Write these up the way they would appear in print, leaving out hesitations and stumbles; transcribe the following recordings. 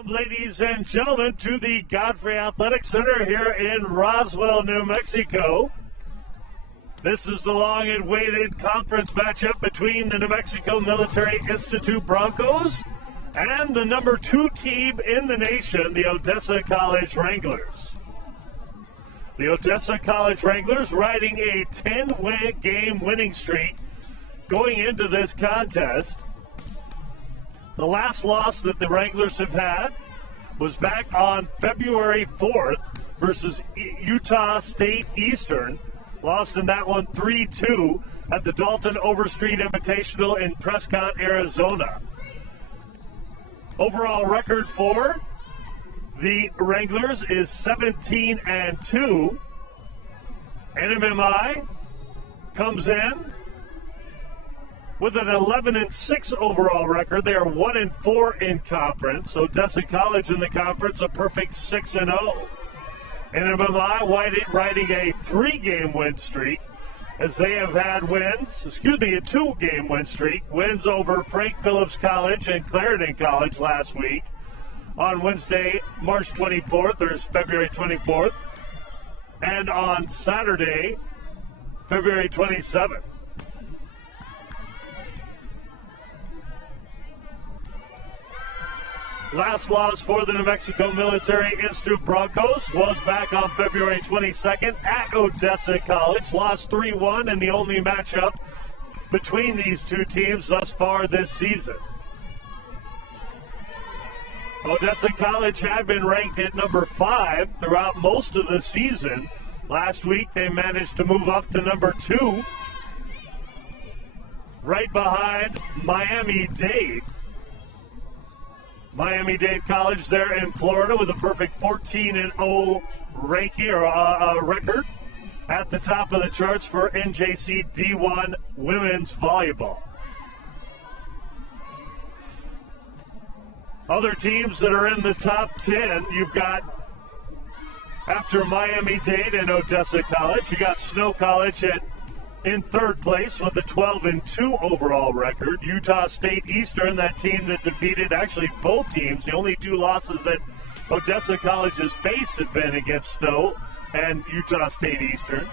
Welcome, ladies and gentlemen, to the Godfrey Athletic Center here in Roswell, New Mexico. This is the long-awaited conference matchup between the New Mexico Military Institute Broncos and the number 2 team in the nation, the Odessa College Wranglers. The Odessa College Wranglers riding a 10-game winning streak going into this contest. The last loss that the Wranglers have had was back on February 4th versus Utah State Eastern. Lost in that one 3-2 at the Dalton Overstreet Invitational in Prescott, Arizona. Overall record for the Wranglers is 17-2. NMMI comes in with an 11-6 overall record. They are 1-4 in conference. Odessa College in the conference, a perfect 6-0. NMMI riding a 3-game win streak as they have had a 2-game win streak. Wins over Frank Phillips College and Clarendon College last week on Wednesday, March 24th, or February 24th, and on Saturday, February 27th. Last loss for the New Mexico Military Institute Broncos was back on February 22nd at Odessa College. Lost 3-1 in the only matchup between these two teams thus far this season. Odessa College had been ranked at number 5 throughout most of the season. Last week they managed to move up to number 2, right behind Miami-Dade. Miami-Dade College there in Florida with a perfect 14-0 ranking or record at the top of the charts for NJC D1 women's volleyball. Other teams that are in the top 10, you've got, after Miami-Dade and Odessa College, you got Snow College in third place with a 12-2 overall record. Utah State Eastern, that team that defeated actually both teams. The only 2 losses that Odessa College has faced have been against Snow and Utah State Eastern.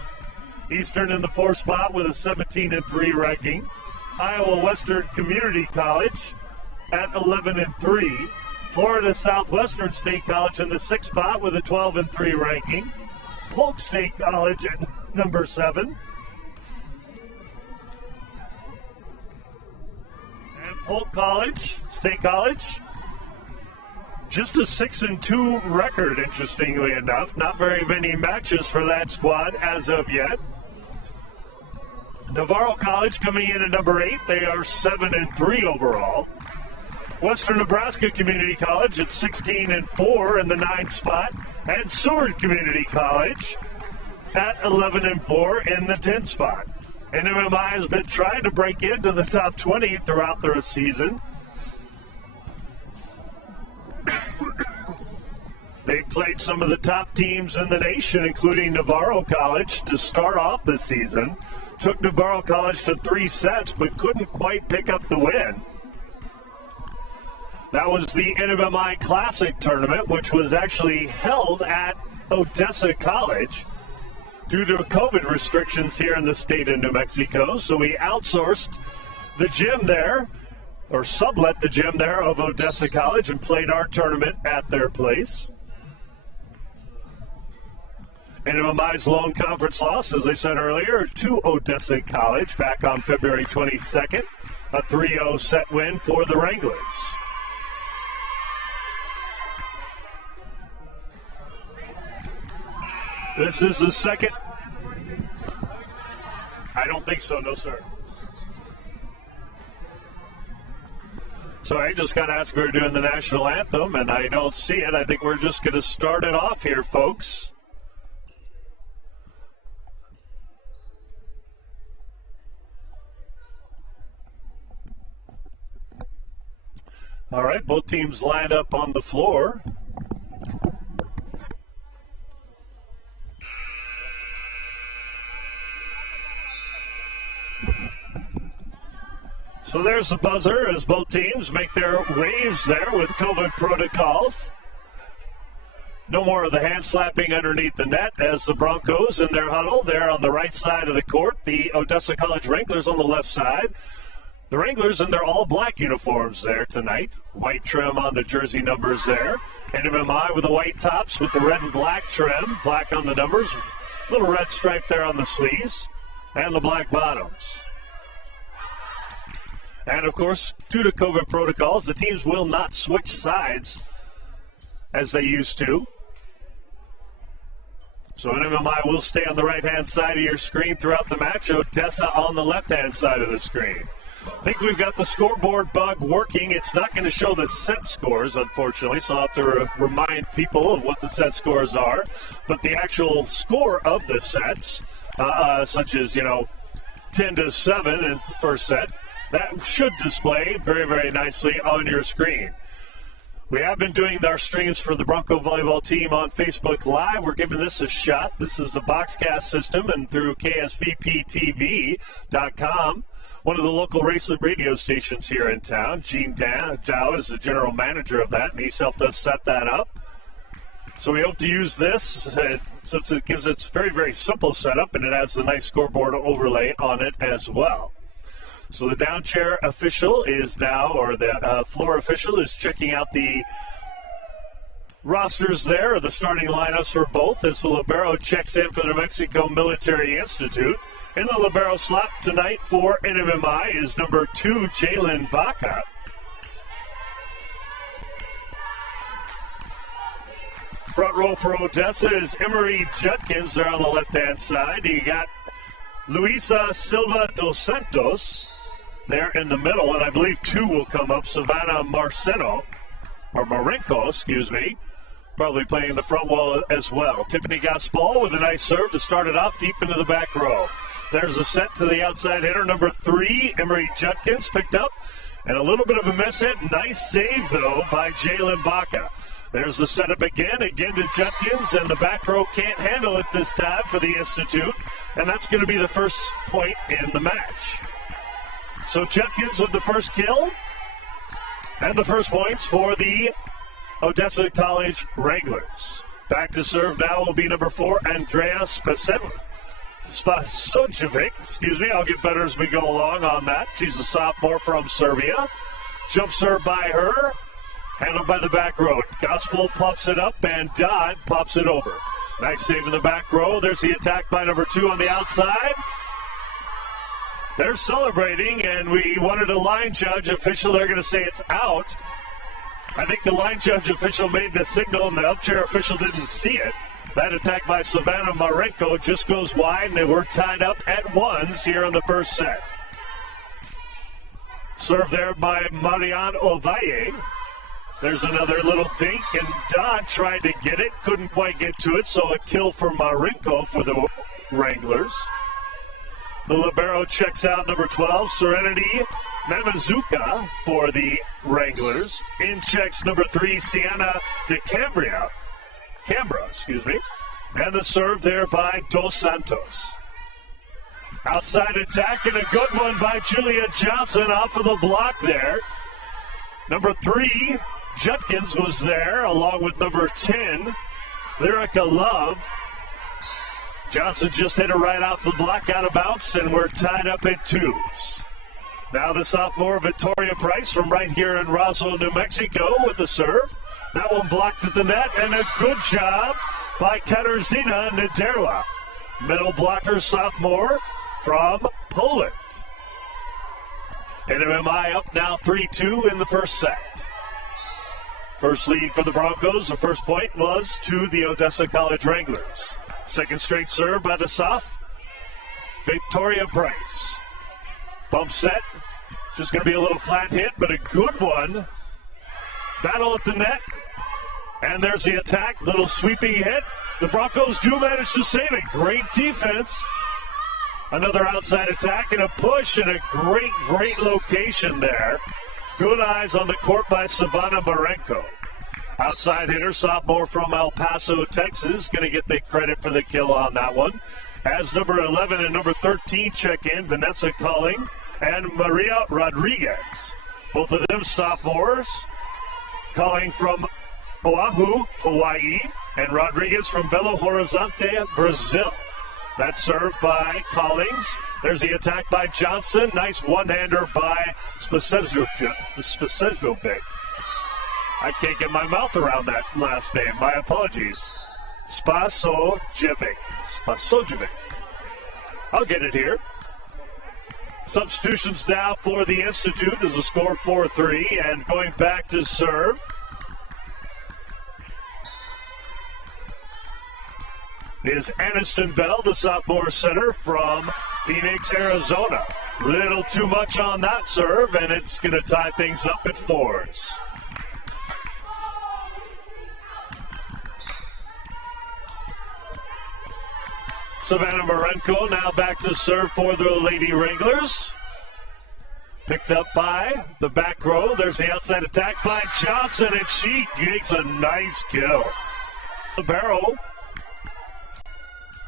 Eastern in the 4th spot with a 17-3 ranking. Iowa Western Community College at 11-3. Florida Southwestern State College in the 6th spot with a 12-3 ranking. Polk State College at number 7. Polk College, State College, just a 6-2 record, interestingly enough. Not very many matches for that squad as of yet. Navarro College coming in at number 8. They are 7-3 overall. Western Nebraska Community College at 16-4 in the 9th spot. And Seward Community College at 11-4 in the 10th spot. NMMI has been trying to break into the top 20 throughout the season. They've played some of the top teams in the nation, including Navarro College, to start off the season. Took Navarro College to 3 sets, but couldn't quite pick up the win. That was the NMMI Classic Tournament, which was actually held at Odessa College due to COVID restrictions here in the state of New Mexico. So we outsourced the gym there, or sublet the gym there of Odessa College, and played our tournament at their place. NMMI's lone conference loss, as I said earlier, to Odessa College back on February 22nd. A 3-0 set win for the Wranglers. This is the second. I don't think so, no sir. So I just got asked if we were doing the national anthem, and I don't see it. I think we're just going to start it off here, folks. All right, both teams lined up on the floor. So So there's the buzzer as both teams make their waves there with COVID protocols. No more of the hand slapping underneath the net as the Broncos in their huddle. They're on the right side of the court. The Odessa College Wranglers on the left side. The Wranglers in their all-black uniforms there tonight. White trim on the jersey numbers there. NMMI with the white tops with the red and black trim. Black on the numbers. Little red stripe there on the sleeves. And the black bottoms. And, of course, due to COVID protocols, the teams will not switch sides as they used to. So NMMI will stay on the right-hand side of your screen throughout the match. Odessa on the left-hand side of the screen. I think we've got the scoreboard bug working. It's not going to show the set scores, unfortunately, so I'll have to remind people of what the set scores are. But the actual score of the sets, such as, 10-7 in the first set, that should display very, very nicely on your screen. We have been doing our streams for the Bronco volleyball team on Facebook Live. We're giving this a shot. This is the Boxcast system and through KSVPTV.com, one of the local radio stations here in town. Gene Dow is the general manager of that, and he's helped us set that up. So we hope to use this since it gives its very, very simple setup, and it has a nice scoreboard overlay on it as well. So the down chair official is now, or the floor official is checking out the rosters there, or the starting lineups for both, as the libero checks in for the New Mexico Military Institute. In the libero slot tonight for NMMI is number 2, Jalen Baca. Front row for Odessa is Emery Judkins there on the left-hand side. You got Luisa Silva dos Santos there in the middle, and I believe 2 will come up. Savannah Marenko, probably playing the front wall as well. Tiffany Gaspol with a nice serve to start it off deep into the back row. There's a set to the outside hitter, number 3, Emery Judkins picked up, and a little bit of a miss hit. Nice save, though, by Jalen Baca. There's the setup again to Judkins, and the back row can't handle it this time for the Institute, and that's going to be the first point in the match. So Judkins with the first kill, and the first points for the Odessa College Wranglers. Back to serve now will be number 4, Andrea Spasojevic. I'll get better as we go along on that. She's a sophomore from Serbia. Jump serve by her, handled by the back row. Gospel pops it up, and Dodd pops it over. Nice save in the back row. There's the attack by number 2 on the outside. They're celebrating, and we wanted a line judge official. They're going to say it's out. I think the line judge official made the signal, and the up chair official didn't see it. That attack by Savannah Marenko just goes wide, and they were tied up at ones here in the first set. Serve there by Marian Ovalle. There's another little dink, and Dodd tried to get it, couldn't quite get to it, so a kill for Marenko for the Wranglers. The libero checks out number 12, Serenity Mamazuka for the Wranglers. In checks number 3, Sienna de Cambra, and the serve there by Dos Santos. Outside attack, and a good one by Julia Johnson off of the block there. Number 3, Judkins was there, along with number 10, Lyrica Love. Johnson just hit it right off the block, out of bounds, and we're tied up at 2s. Now the sophomore Victoria Price from right here in Roswell, New Mexico with the serve. That one blocked at the net, and a good job by Katarzyna Nederła. Middle blocker sophomore from Poland. NMMI up now 3-2 in the first set. First lead for the Broncos. The first point was to the Odessa College Wranglers. Second straight serve by the Soph, Victoria Price. Bump set. Just going to be a little flat hit, but a good one. Battle at the net. And there's the attack. Little sweeping hit. The Broncos do manage to save it. Great defense. Another outside attack and a push, and a great location there. Good eyes on the court by Savannah Marenko. Outside hitter, sophomore from El Paso, Texas, going to get the credit for the kill on that one. As number 11 and number 13 check in, Vanessa Culling and Maria Rodriguez. Both of them sophomores, calling from Oahu, Hawaii, and Rodriguez from Belo Horizonte, Brazil. That's served by Collings. There's the attack by Johnson. Nice one-hander by Spasejovic. I can't get my mouth around that last name. My apologies. Spasojevic. I'll get it here. Substitutions now for the Institute as a score 4-3, and going back to serve is Aniston Bell, the sophomore center from Phoenix, Arizona. Little too much on that serve, and it's going to tie things up at fours. Savannah Marenko now back to serve for the Lady Wranglers. Picked up by the back row. There's the outside attack by Johnson, and she makes a nice kill. Libero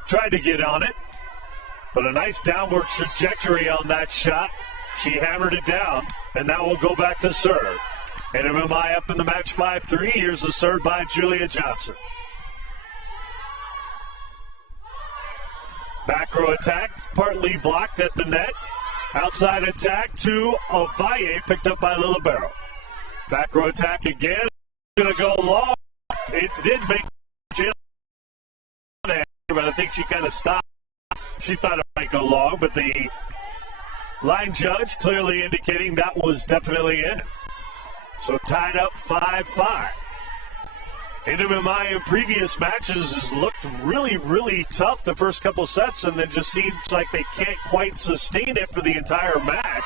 tried to get on it, but a nice downward trajectory on that shot. She hammered it down, and now we'll go back to serve. NMMI up in the match 5-3. Here's the serve by Julia Johnson. Back row attack, partly blocked at the net. Outside attack to Ovalle, picked up by Libero. Back row attack again. Going to go long. It did make Jill, but I think she kind of stopped. She thought it might go long, but the line judge clearly indicating that was definitely in. So tied up 5-5. NMMI in previous matches has looked really, really tough the first couple sets, and then just seems like they can't quite sustain it for the entire match.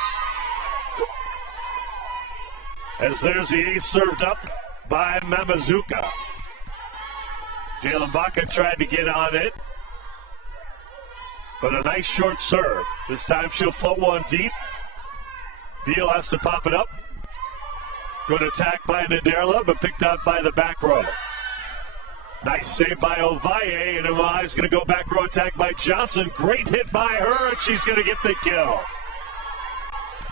As there's the ace served up by Mamazuka. Jalen Baca tried to get on it, but a nice short serve. This time she'll float one deep. Deal has to pop it up. Good attack by Naderla, but picked up by the back row. Nice save by Ovalle, and NMMI is going to go back row attack by Johnson. Great hit by her, and she's going to get the kill.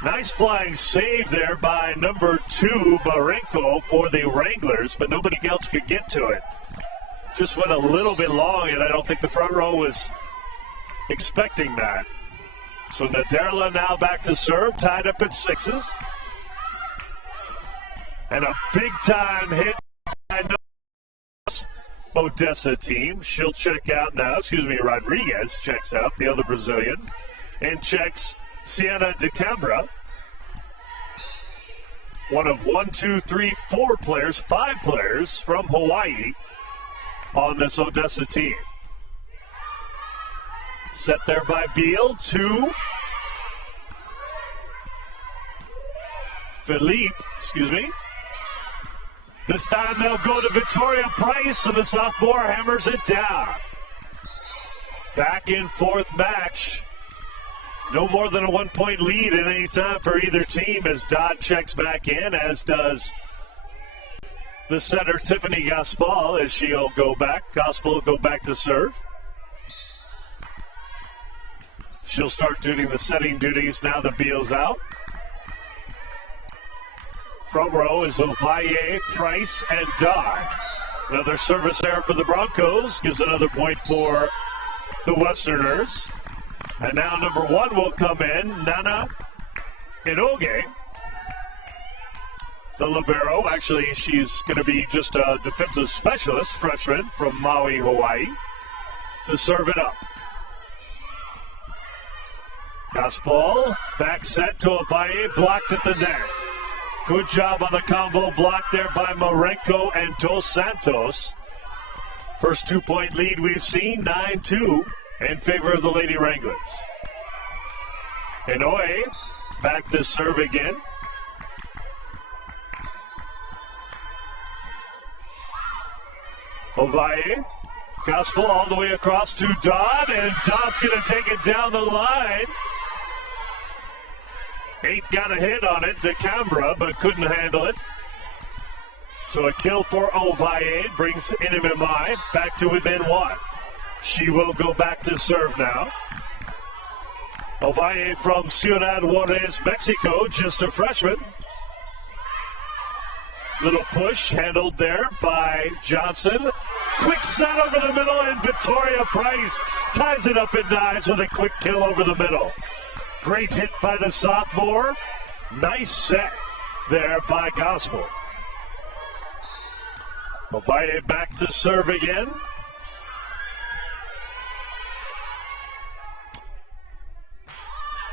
Nice flying save there by number 2, Marenko, for the Wranglers, but nobody else could get to it. Just went a little bit long, and I don't think the front row was expecting that. So Naderla now back to serve, tied up at 6s. And a big-time hit by Odessa team. She'll check out now. Rodriguez checks out, the other Brazilian. And checks Sienna DeCambra. One of 5 players from Hawaii on this Odessa team. Set there by Beal to Philippe, This time they'll go to Victoria Price, so the sophomore hammers it down. Back and forth match. No more than a 1-point lead at any time for either team as Dodd checks back in, as does the center Tiffany Gaspal, as she'll go back. Gospel will go back to serve. She'll start doing the setting duties now that Beal's out. Front row is Ovalle, Price, and Dodd. Another service error for the Broncos. Gives another point for the Westerners. And now number 1 will come in, Nana Inoue. The libero. Actually, she's going to be just a defensive specialist, freshman from Maui, Hawaii, to serve it up. Gospel, back set to Ovalle, blocked at the net. Good job on the combo block there by Marenko and Dos Santos. First 2-point lead we've seen, 9-2, in favor of the Lady Wranglers. Inoue back to serve again. Ovalle, Gospel all the way across to Dodd, and Dodd's going to take it down the line. 8 got a hit on it, DeCambra, but couldn't handle it. So a kill for Ovalle brings NMMI back to within 1. She will go back to serve now. Ovalle from Ciudad Juarez, Mexico, just a freshman. Little push handled there by Johnson. Quick set over the middle, and Victoria Price ties it up in nines with a quick kill over the middle. Great hit by the sophomore. Nice set there by Gospel. Ovalle back to serve again.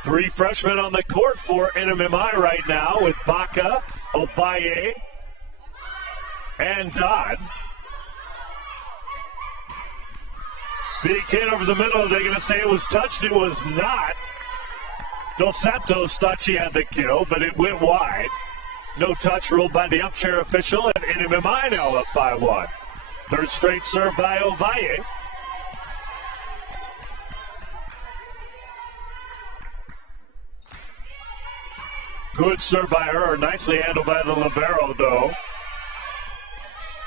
Three freshmen on the court for NMMI right now with Baca, Ovalle, and Dodd. Big hit over the middle. They're going to say it was touched. It was not. Dos Santos thought she had the kill, but it went wide. No touch ruled by the upchair official, and NMMI now up by one. Third straight serve by Ovalle. Good serve by her. Nicely handled by the libero, though.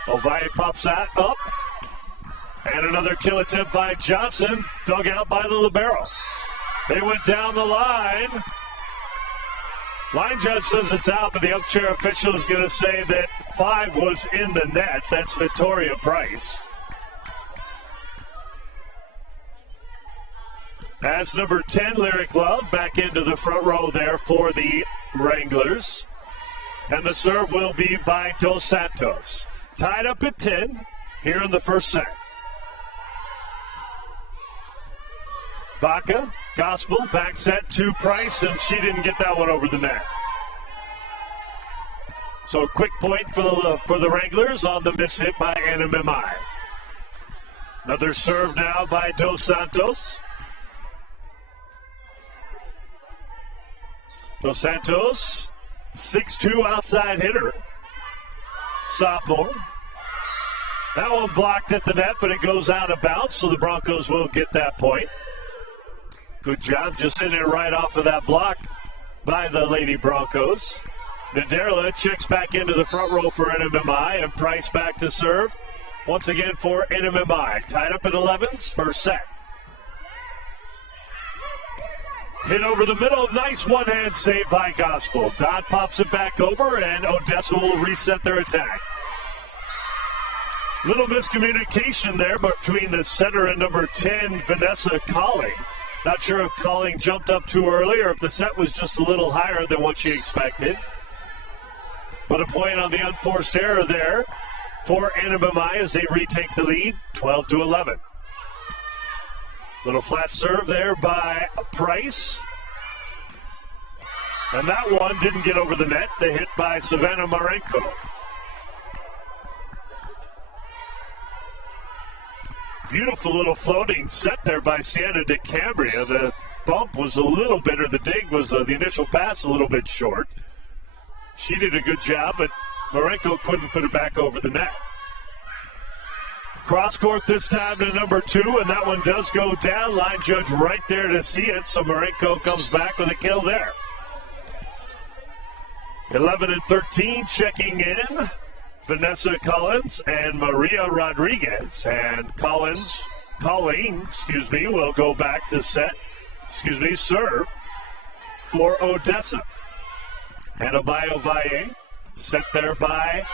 Ovalle pops that up. And another kill attempt by Johnson, dug out by the libero. They went down the line. Line judge says it's out, but the upchair official is going to say that 5 was in the net. That's Victoria Price. As number 10, Lyric Love, back into the front row there for the Wranglers. And the serve will be by Dos Santos. Tied up at 10 here in the first set. Baca, Gospel, back set to Price, and she didn't get that one over the net. So a quick point for the Wranglers on the miss hit by NMMI. Another serve now by Dos Santos. Dos Santos, 6'2" outside hitter. Sophomore. That one blocked at the net, but it goes out of bounds, so the Broncos will get that point. Good job just hitting it right off of that block by the Lady Broncos. Naderla checks back into the front row for NMMI, and Price back to serve. Once again for NMMI. Tied up at 11s, first set. Hit over the middle, nice one-hand save by Gospel. Dodd pops it back over, and Odessa will reset their attack. Little miscommunication there between the center and number 10, Vanessa Colling. Not sure if Colling jumped up too early or if the set was just a little higher than what she expected. But a point on the unforced error there for NMMI as they retake the lead, 12-11. Little flat serve there by Price. And that one didn't get over the net. The hit by Savannah Marenko. Beautiful little floating set there by Sienna de Cambria. The bump was a little bit, or the dig was the initial pass a little bit short. She did a good job, but Marenko couldn't put it back over the net. Cross court this time to number 2, and that one does go down. Line judge right there to see it, so Marenko comes back with a kill there. 11-13 checking in. Vanessa Collins and Maria Rodriguez. And Colleen, will go back to serve for Odessa. Handled by Ovalle. Set there by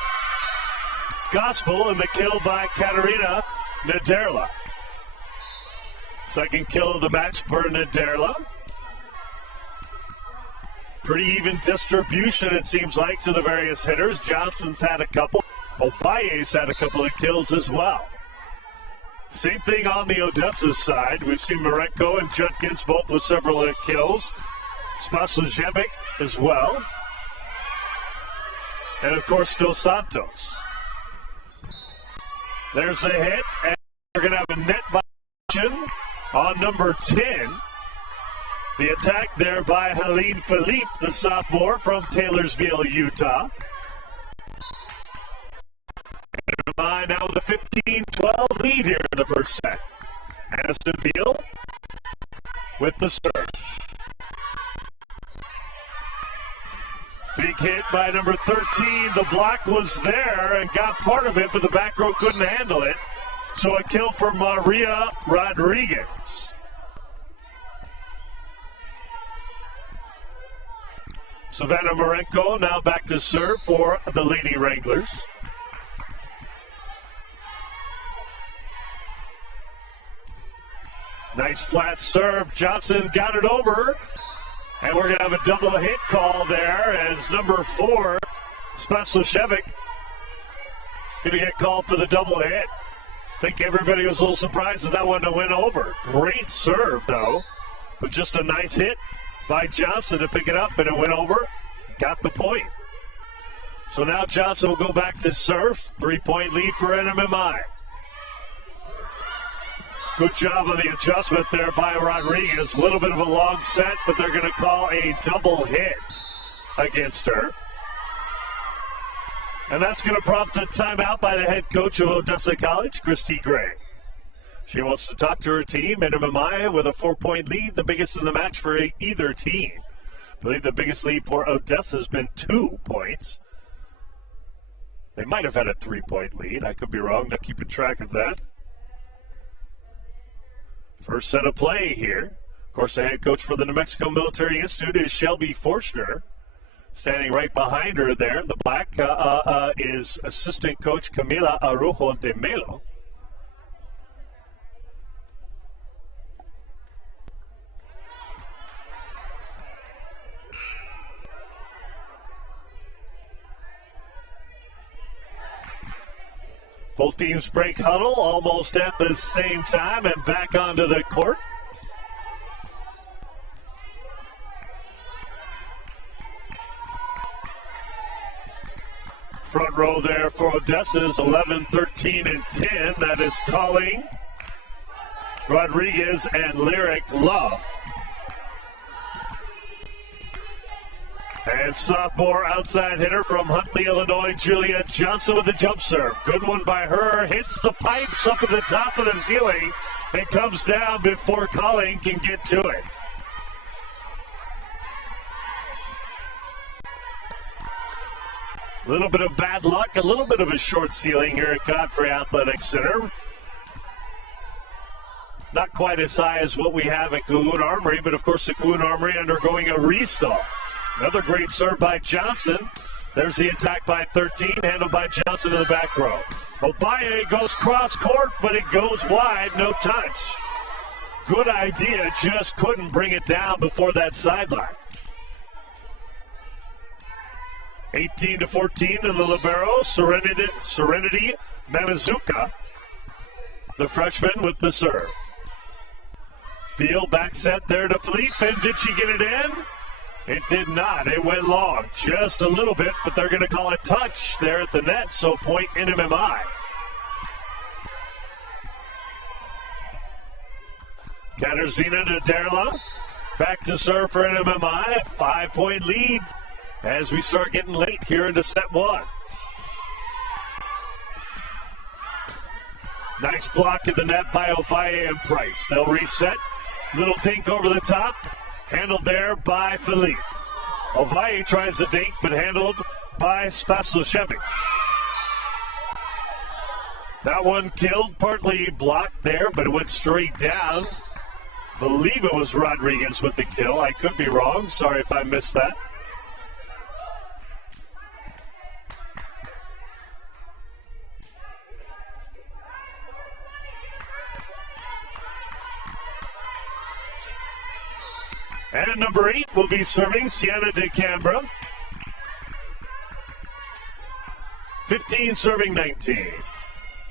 Gospel, and the kill by Katerina Naderla. Second kill of the match for Naderla. Pretty even distribution, it seems like, to the various hitters. Johnson's had a couple. Ovalle's had a couple of kills as well. Same thing on the Odessa side. We've seen Marenko and Judkins both with several kills. Spasojevic as well. And, of course, Dos Santos. There's a hit, and we're going to have a net violation on number 10. The attack there by Helene Philippe, the sophomore from Taylorsville, Utah. And now with a 15-12 lead here in the first set. Aniston Beal with the serve. Big hit by number 13. The block was there and got part of it, but the back row couldn't handle it. So a kill for Maria Rodriguez. Savannah Marenko now back to serve for the Lady Wranglers. Nice flat serve. Johnson got it over. And we're going to have a double hit call there as number 4, Spasloshevik, going to get called for the double hit. I think everybody was a little surprised that one went over. Great serve, though, but just a nice hit by Johnson to pick it up, and it went over. Got the point. So now Johnson will go back to serve. 3-point lead for NMMI. Good job on the adjustment there by Rodriguez. A little bit of a long set, but they're going to call a double hit against her. And that's going to prompt a timeout by the head coach of Odessa College, Christy Gray. She wants to talk to her team. NMMI with a 4-point lead, the biggest in the match for either team. I believe the biggest lead for Odessa has been 2 points. They might have had a 3-point lead. I could be wrong, not keeping track of that. First set of play here. Of course, the head coach for the New Mexico Military Institute is Shelby Forstner. Standing right behind her there, the black is assistant coach Camila Arujo de Melo. Both teams break huddle almost at the same time and back onto the court. Front row there for Odessa is 11, 13, and 10. That is Colleen, Rodriguez, and Lyric Love. And sophomore outside hitter from Huntley, Illinois, Julia Johnson with the jump serve. Good one by her. Hits the pipes up at the top of the ceiling and comes down before Colleen can get to it. A little bit of bad luck, a little bit of a short ceiling here at Godfrey Athletic Center. Not quite as high as what we have at Cahoon Armory, but of course the Cahoon Armory undergoing a restart. Another great serve by Johnson. There's the attack by 13, handled by Johnson in the back row. Ovalle goes cross court, but it goes wide, no touch. Good idea, just couldn't bring it down before that sideline. 18-14 in the libero, Serenity Mamizuka, the freshman with the serve. Beal back set there to Philippe, and did she get it in? It did not. It went long, just a little bit, but they're going to call it touch there at the net, so point NMMI. Katarzyna Naderla back to serve for NMMI. 5-point lead as we start getting late here into set 1. Nice block in the net by Ovalle and Price. They'll reset. Little dink over the top. Handled there by Philippe. Ovalle tries the dink, but handled by Spasloshevik. That one killed, partly blocked there, but it went straight down. Believe it was Rodriguez with the kill. I could be wrong. Sorry if I missed that. And number 8 will be serving Sienna de Cambra. 15 serving 19.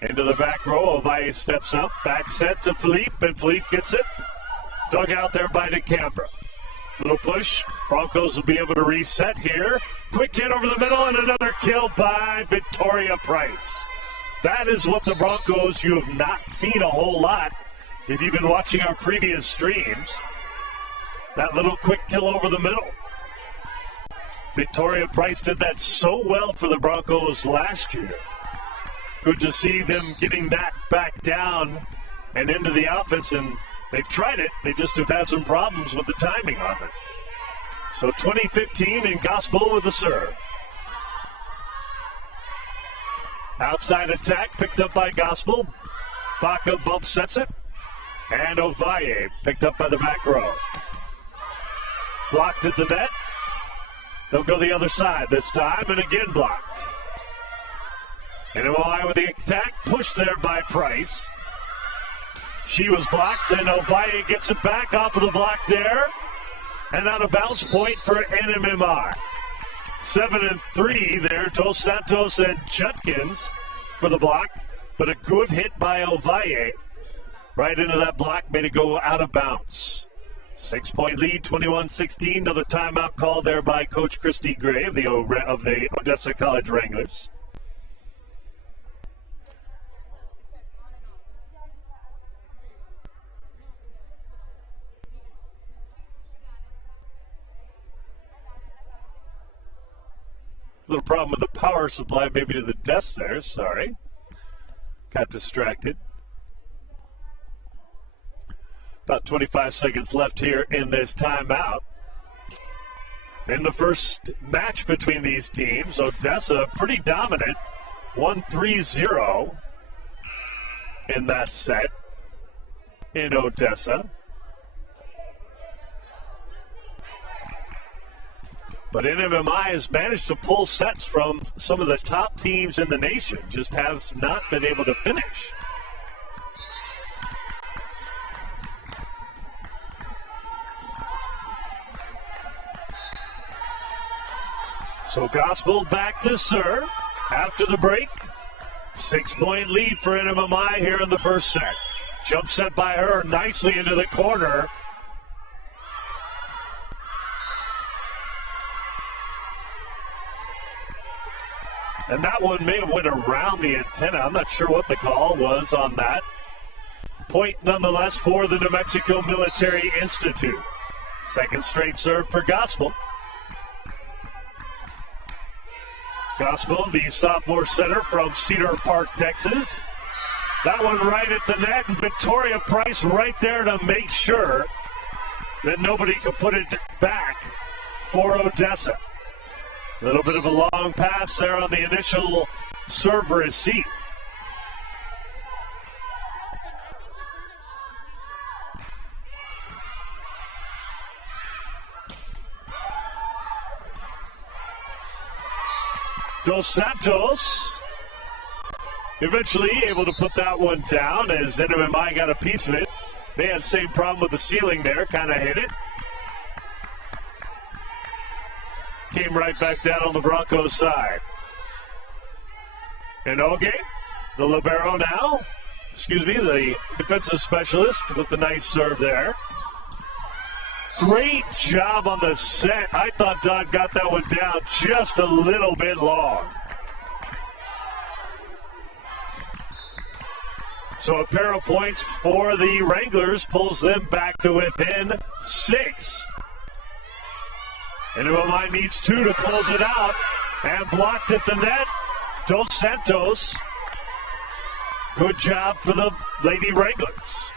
Into the back row, Ovalle steps up. Back set to Philippe, and Philippe gets it. Dug out there by de Cambra. Little push. Broncos will be able to reset here. Quick hit over the middle, and another kill by Victoria Price. That is what the Broncos, you have not seen a whole lot if you've been watching our previous streams. That little quick kill over the middle. Victoria Price did that so well for the Broncos last year. Good to see them getting that back down and into the offense, and they've tried it. They just have had some problems with the timing on it. So 2015 and Gospel with the serve. Outside attack picked up by Gospel. Baca bump sets it. And Ovalle picked up by the back row. Blocked at the net. They'll go the other side this time, and again blocked. NMMI with the attack, pushed there by Price. She was blocked, and Ovalle gets it back off of the block there. And out of bounds point for NMMI. 7-3 there, Dos Santos and Judkins for the block. But a good hit by Ovalle. Right into that block, made it go out of bounds. 6-point lead, 21-16. Another timeout called there by Coach Christy Gray of the Odessa College Wranglers. Little problem with the power supply, maybe to the desk there. Sorry. Got distracted. About 25 seconds left here in this timeout. In the first match between these teams, Odessa pretty dominant. 1-3-0 in that set in Odessa. But NMMI has managed to pull sets from some of the top teams in the nation, just has not been able to finish. So Gospel back to serve after the break. 6-point lead for NMMI here in the first set. Jump set by her nicely into the corner. And that one may have went around the antenna. I'm not sure what the call was on that. Point nonetheless for the New Mexico Military Institute. Second straight serve for Gospel. Gospel, the sophomore center from Cedar Park, Texas. That one right at the net, and Victoria Price right there to make sure that nobody could put it back for Odessa. A little bit of a long pass there on the initial serve receipt. Dos Santos eventually able to put that one down as NMMI got a piece of it. They had the same problem with the ceiling there, kind of hit it. Came right back down on the Broncos side. And Oge, the libero now, the defensive specialist with the nice serve there. Great job on the set. I thought Dodd got that one down just a little bit long. So a pair of points for the Wranglers pulls them back to within 6. NMMI needs 2 to close it out, and blocked at the net. Dos Santos. Good job for the Lady Wranglers.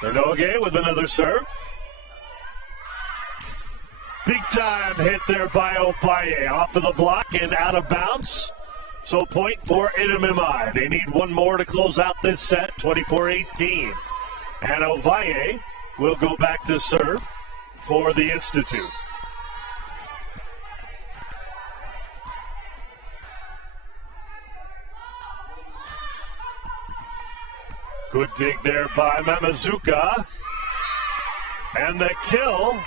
Inoue with another serve. Big time hit there by Ovalle. Off of the block and out of bounds. So point for NMMI. They need one more to close out this set, 24-18. And Ovalle will go back to serve for the Institute. Good dig there by Mamazuka. And the kill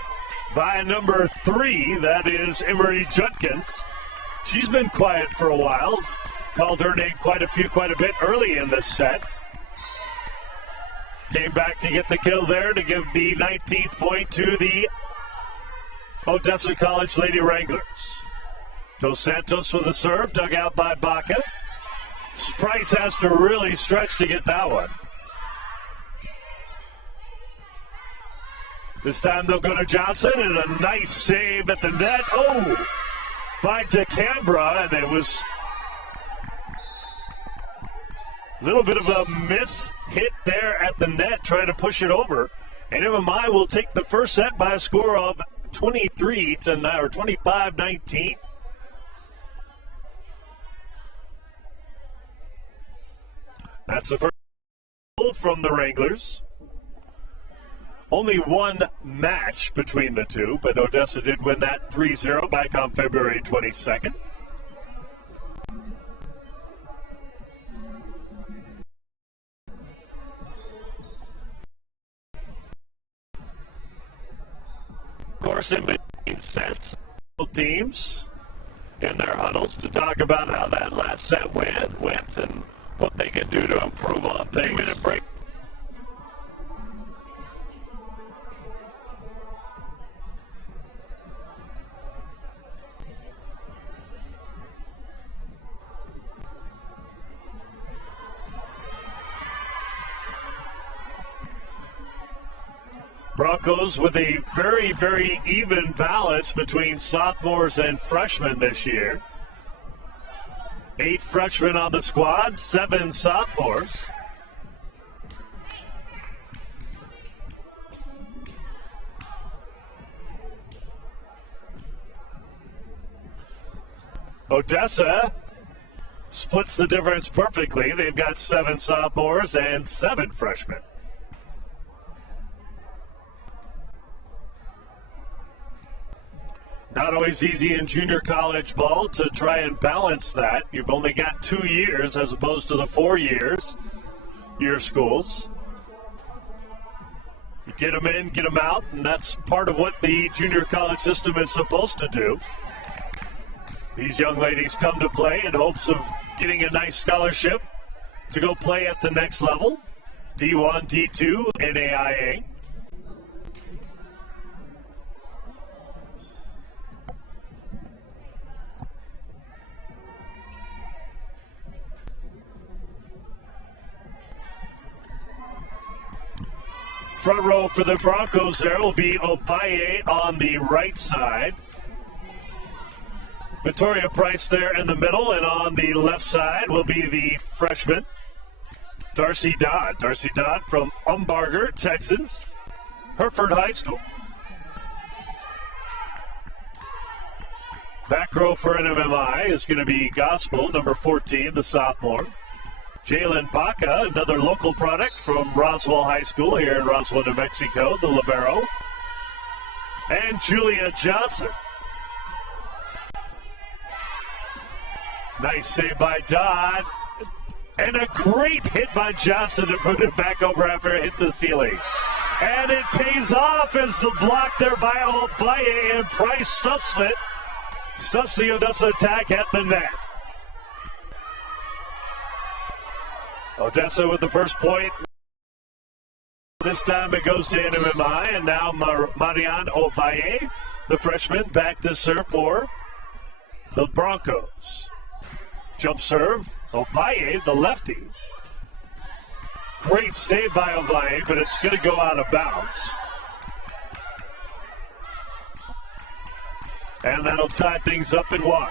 by number 3, that is Emery Judkins. She's been quiet for a while. Called her name quite a bit early in this set. Came back to get the kill there to give the 19th point to the Odessa College Lady Wranglers. Dos Santos with the serve, dug out by Baca. Price has to really stretch to get that one. This time they'll go to Johnson, and a nice save at the net. Oh! By DeCambra, and it was a little bit of a miss hit there at the net, trying to push it over. And NMMI will take the first set by a score of 25-19. That's the first. from the Wranglers. Only one match between the two, but Odessa did win that 3-0 back on February 22nd. Of course, in between sets, both teams in their huddles to talk about how that last set went and what they can do to improve on things. Minute break. Broncos with a very, very even balance between sophomores and freshmen this year. 8 freshmen on the squad, 7 sophomores. Odessa splits the difference perfectly. They've got 7 sophomores and 7 freshmen. Not always easy in junior college ball to try and balance that. You've only got 2 years as opposed to the 4 years, year schools. You get them in, get them out, and that's part of what the junior college system is supposed to do. These young ladies come to play in hopes of getting a nice scholarship to go play at the next level, D1, D2, NAIA. Front row for the Broncos there will be Ovalle on the right side. Victoria Price there in the middle, and on the left side will be the freshman, Darcy Dodd. Darcy Dodd from Umbarger, Texas, Hereford High School. Back row for NMMI is going to be Gospel, number 14, the sophomore. Jalen Baca, another local product from Roswell High School here in Roswell, New Mexico, the libero. And Julia Johnson. Nice save by Dodd. And a great hit by Johnson to put it back over after it hit the ceiling. And it pays off as the block there by Ovalle, and Price stuffs it. Stuffs the Odessa attack at the net. Odessa with the first point. This time it goes to NMMI, and now Marianne Ovalle, the freshman, back to serve for the Broncos. Jump serve, Ovalle, the lefty. Great save by Ovalle, but it's going to go out of bounds. And that'll tie things up in 1.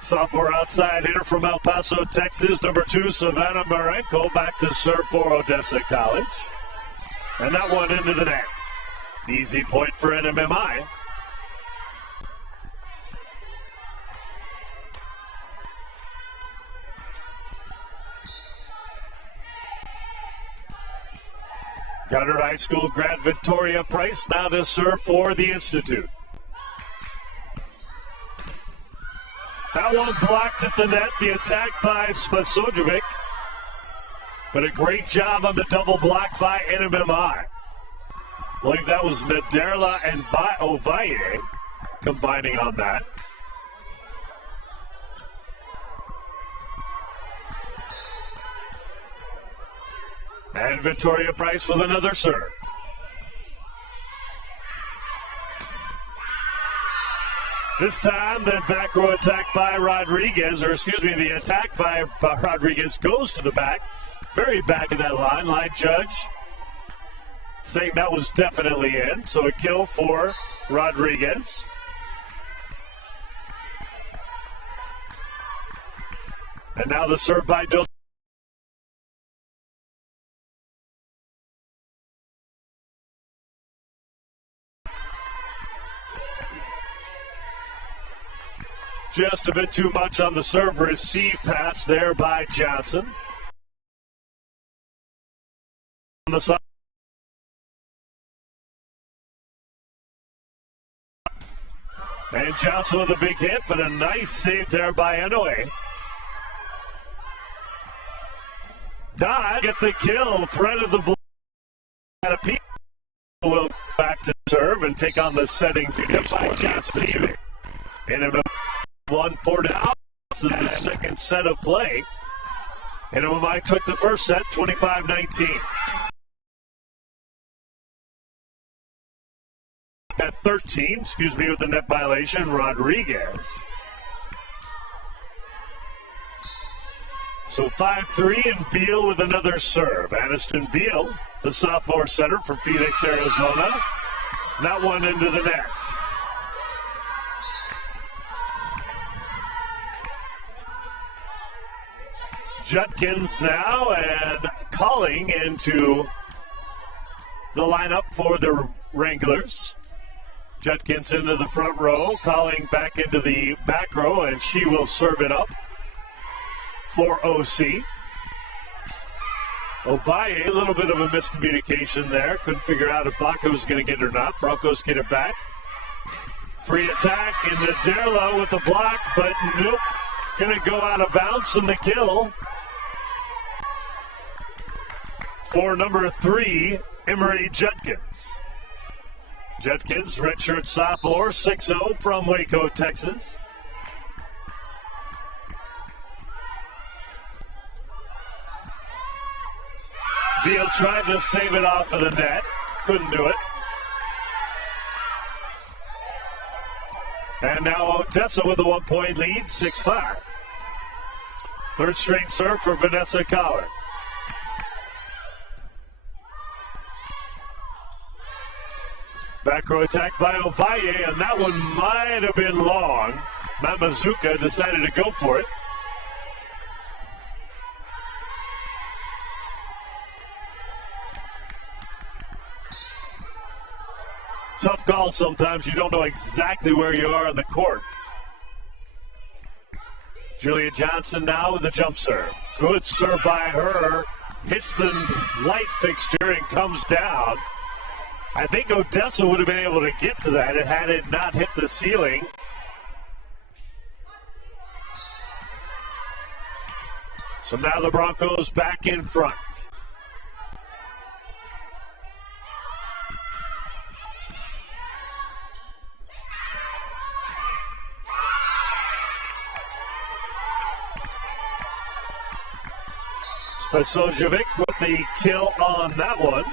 Sophomore outside hitter from El Paso, Texas, number 2, Savannah Marenko, back to serve for Odessa College. And that one into the net. Easy point for NMMI. Goddard High School grad Victoria Price now to serve for the Institute. That one blocked at the net, the attack by Spasojevic. But a great job on the double block by NMMI. I believe that was Naderla and Ovalle combining on that. And Victoria Price with another serve. This time, the back row attack by Rodriguez, or excuse me, the attack by Rodriguez goes to the back, very back of that line. Line judge saying that was definitely in, so a kill for Rodriguez. And now the serve by Dos. Just a bit too much on the serve receive pass there by Johnson. On the side. And Johnson with a big hit, but a nice save there by Inoue. Dodd get the kill, threaded the ball. At a peak, will back to serve and take on the setting by Johnson. NMMI 1-4 down. This is the second set of play. NMMI took the first set, 25-19. At 13, with the net violation, Rodriguez. So 5-3, and Beal with another serve. Aniston Beal, the sophomore center from Phoenix, Arizona. That one into the net. Judkins now and calling into the lineup for the Wranglers. Judkins into the front row, calling back into the back row, and she will serve it up for OC. Ovalle, a little bit of a miscommunication there. Couldn't figure out if Baca was going to get it or not. Broncos get it back. Free attack, and Naderla with the block, but nope. Going to go out of bounds, and the kill for number 3, Emery Judkins. Judkins, redshirt sophomore, 6'0" from Waco, Texas. Beal tried to save it off of the net. Couldn't do it. And now Odessa with a 1-point lead, 6-5. Third straight serve for Vanessa Collard. Back row attack by Ovalle, and that one might have been long. Mamazuka decided to go for it. Tough call sometimes. You don't know exactly where you are on the court. Julia Johnson now with the jump serve. Good serve by her. Hits the light fixture and comes down. I think Odessa would have been able to get to that had it not hit the ceiling. So now the Broncos back in front. Spasojevic with the kill on that one.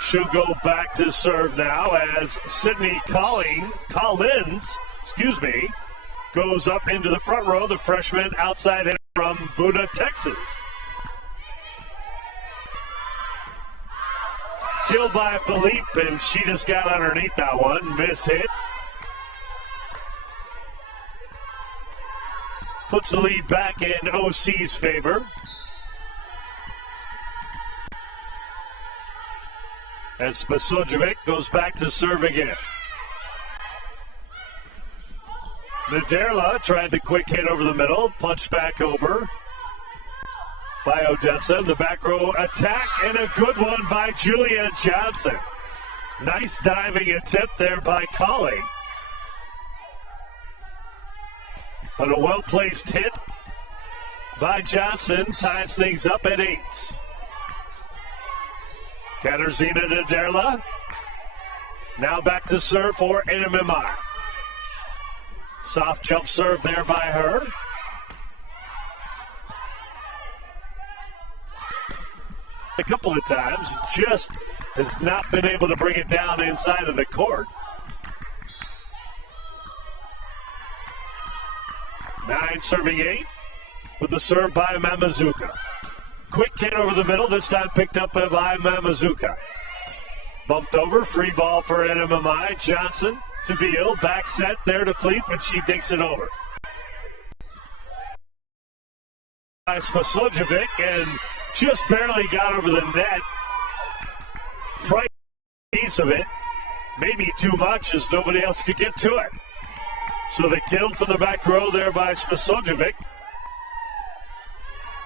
She'll go back to serve now as Sydney Collins, goes up into the front row, the freshman outside hitter from Buda, Texas. Killed by Philippe, and she just got underneath that one. Miss hit. Puts the lead back in OC's favor. As Spasojevic goes back to serve again. Naderla tried the quick hit over the middle, punched back over by Odessa. The back row attack, and a good one by Julia Johnson. Nice diving attempt there by Colling. But a well-placed hit by Johnson ties things up at 8. Katarzyna Naderla now back to serve for NMMI. Soft jump serve there by her. A couple of times, just has not been able to bring it down inside of the court. 9 serving 8 with the serve by Mamazuka. Quick hit over the middle, this time picked up by Mamazuka. Bumped over, free ball for NMMI. Johnson to Beal, back set there to Fleet, but she dinks it over. By Spasojevic, and just barely got over the net. Price piece of it, maybe too much as nobody else could get to it. So they killed from the back row there by Spasojevic.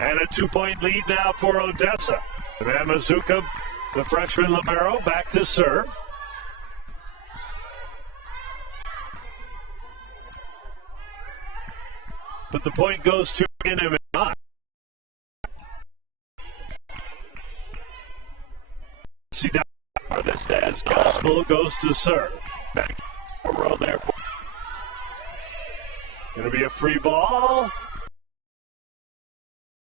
And a 2-point lead now for Odessa. Mazuka, the freshman libero, back to serve. But the point goes to NMMI. See down this as Gospel goes to serve. Back row there. Going to be a free ball.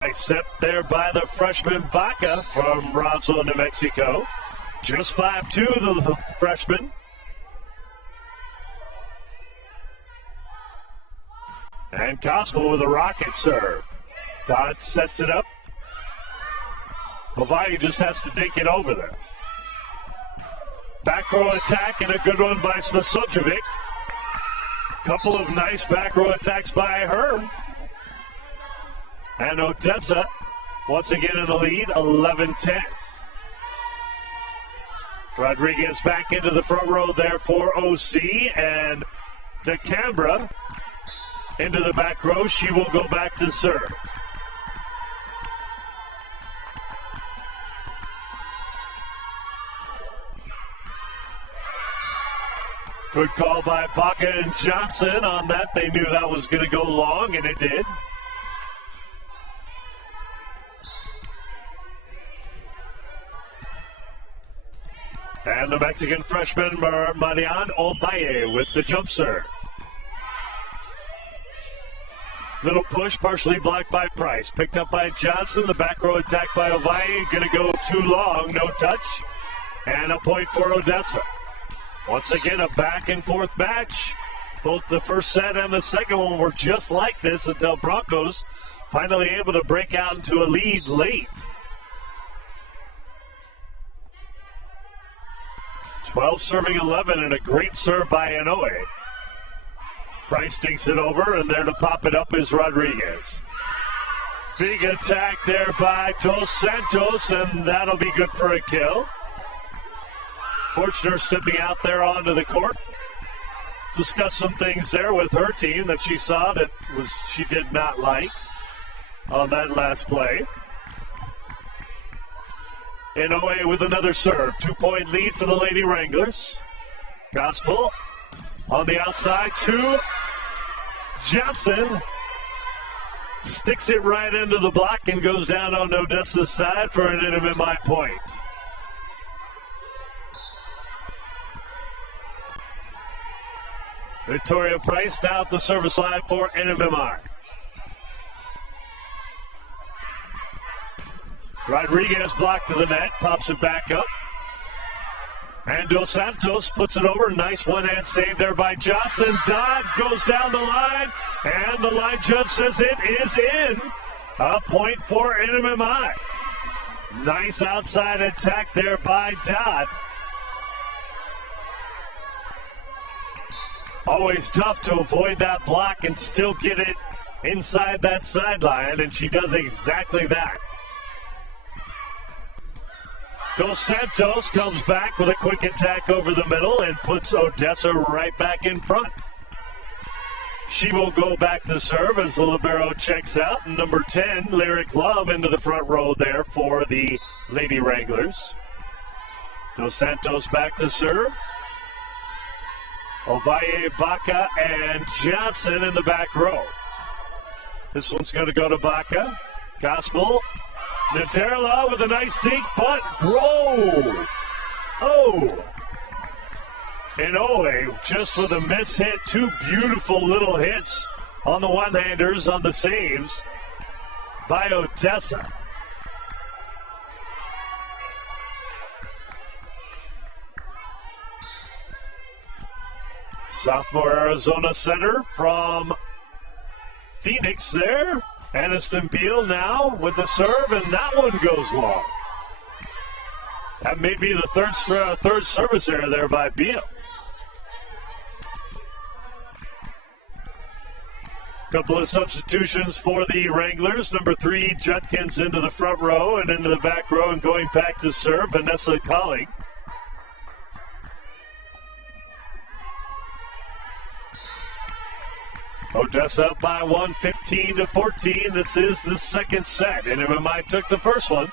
Nice set there by the freshman Baca from Roswell, New Mexico. Just 5'2", the freshman. And Gospel with a rocket serve. Todd sets it up. Hawaii just has to dink it over there. Back row attack and a good one by Spasojevic. Couple of nice back row attacks by her. And Odessa once again in the lead, 11-10. Rodriguez back into the front row there for OC, and DeCambra into the back row. She will go back to serve. Good call by Baca and Johnson on that. They knew that was going to go long, and it did. And the Mexican freshman, Marian Ovalle, with the jump serve. Little push, partially blocked by Price. Picked up by Johnson. The back row attack by Ovalle. Going to go too long, no touch. And a point for Odessa. Once again, a back and forth match. Both the first set and the second one were just like this until Broncos finally able to break out into a lead late. 12 serving 11, and a great serve by Inoue. Price dinks it over, and there to pop it up is Rodriguez. Big attack there by Dos Santos, and that'll be good for a kill. Fortuner stepping out there onto the court. Discuss some things there with her team that she saw that she did not like on that last play. Inoue with another serve. 2-point lead for the Lady Wranglers. Gospel on the outside to Johnson. Sticks it right into the block and goes down on Odessa's side for an NMMI point. Victoria Price now at the service line for NMMI. Rodriguez blocked to the net, pops it back up. And Dos Santos puts it over. Nice one-hand save there by Johnson. Dodd goes down the line, and the line judge says it is in. A point for NMMI. Nice outside attack there by Dodd. Always tough to avoid that block and still get it inside that sideline, and she does exactly that. Dos Santos comes back with a quick attack over the middle and puts Odessa right back in front. She will go back to serve as the libero checks out. Number 10, Lyric Love, into the front row there for the Lady Wranglers. Dos Santos back to serve. Ovalle, Baca, and Johnson in the back row. This one's going to go to Baca. Gospel. Naterla with a nice dink punt. Grow. Oh. Inoue just with a miss hit. Two beautiful little hits on the one-handers on the saves by Odessa. Sophomore Arizona center from Phoenix there. Aniston Beal now with the serve, and that one goes long. That may be the third service error there by Beal. Couple of substitutions for the Wranglers. Number 3, Judkins into the front row and into the back row, and going back to serve, Vanessa Colling. Odessa up by 1, 15-14. This is the second set. NMMI took the first one.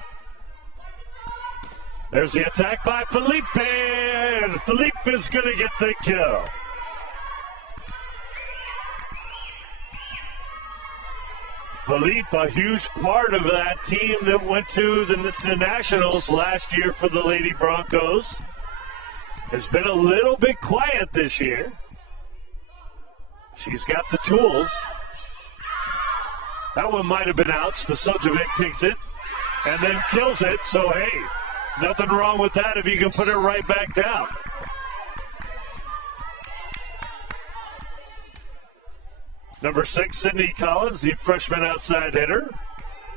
There's the attack by Felipe, and Felipe is going to get the kill. Felipe, a huge part of that team that went to the Nationals last year for the Lady Broncos, has been a little bit quiet this year. She's got the tools. That one might have been out. Spasojevic takes it and then kills it. So, hey, nothing wrong with that if you can put it right back down. Number 6, Sydney Collins, the freshman outside hitter,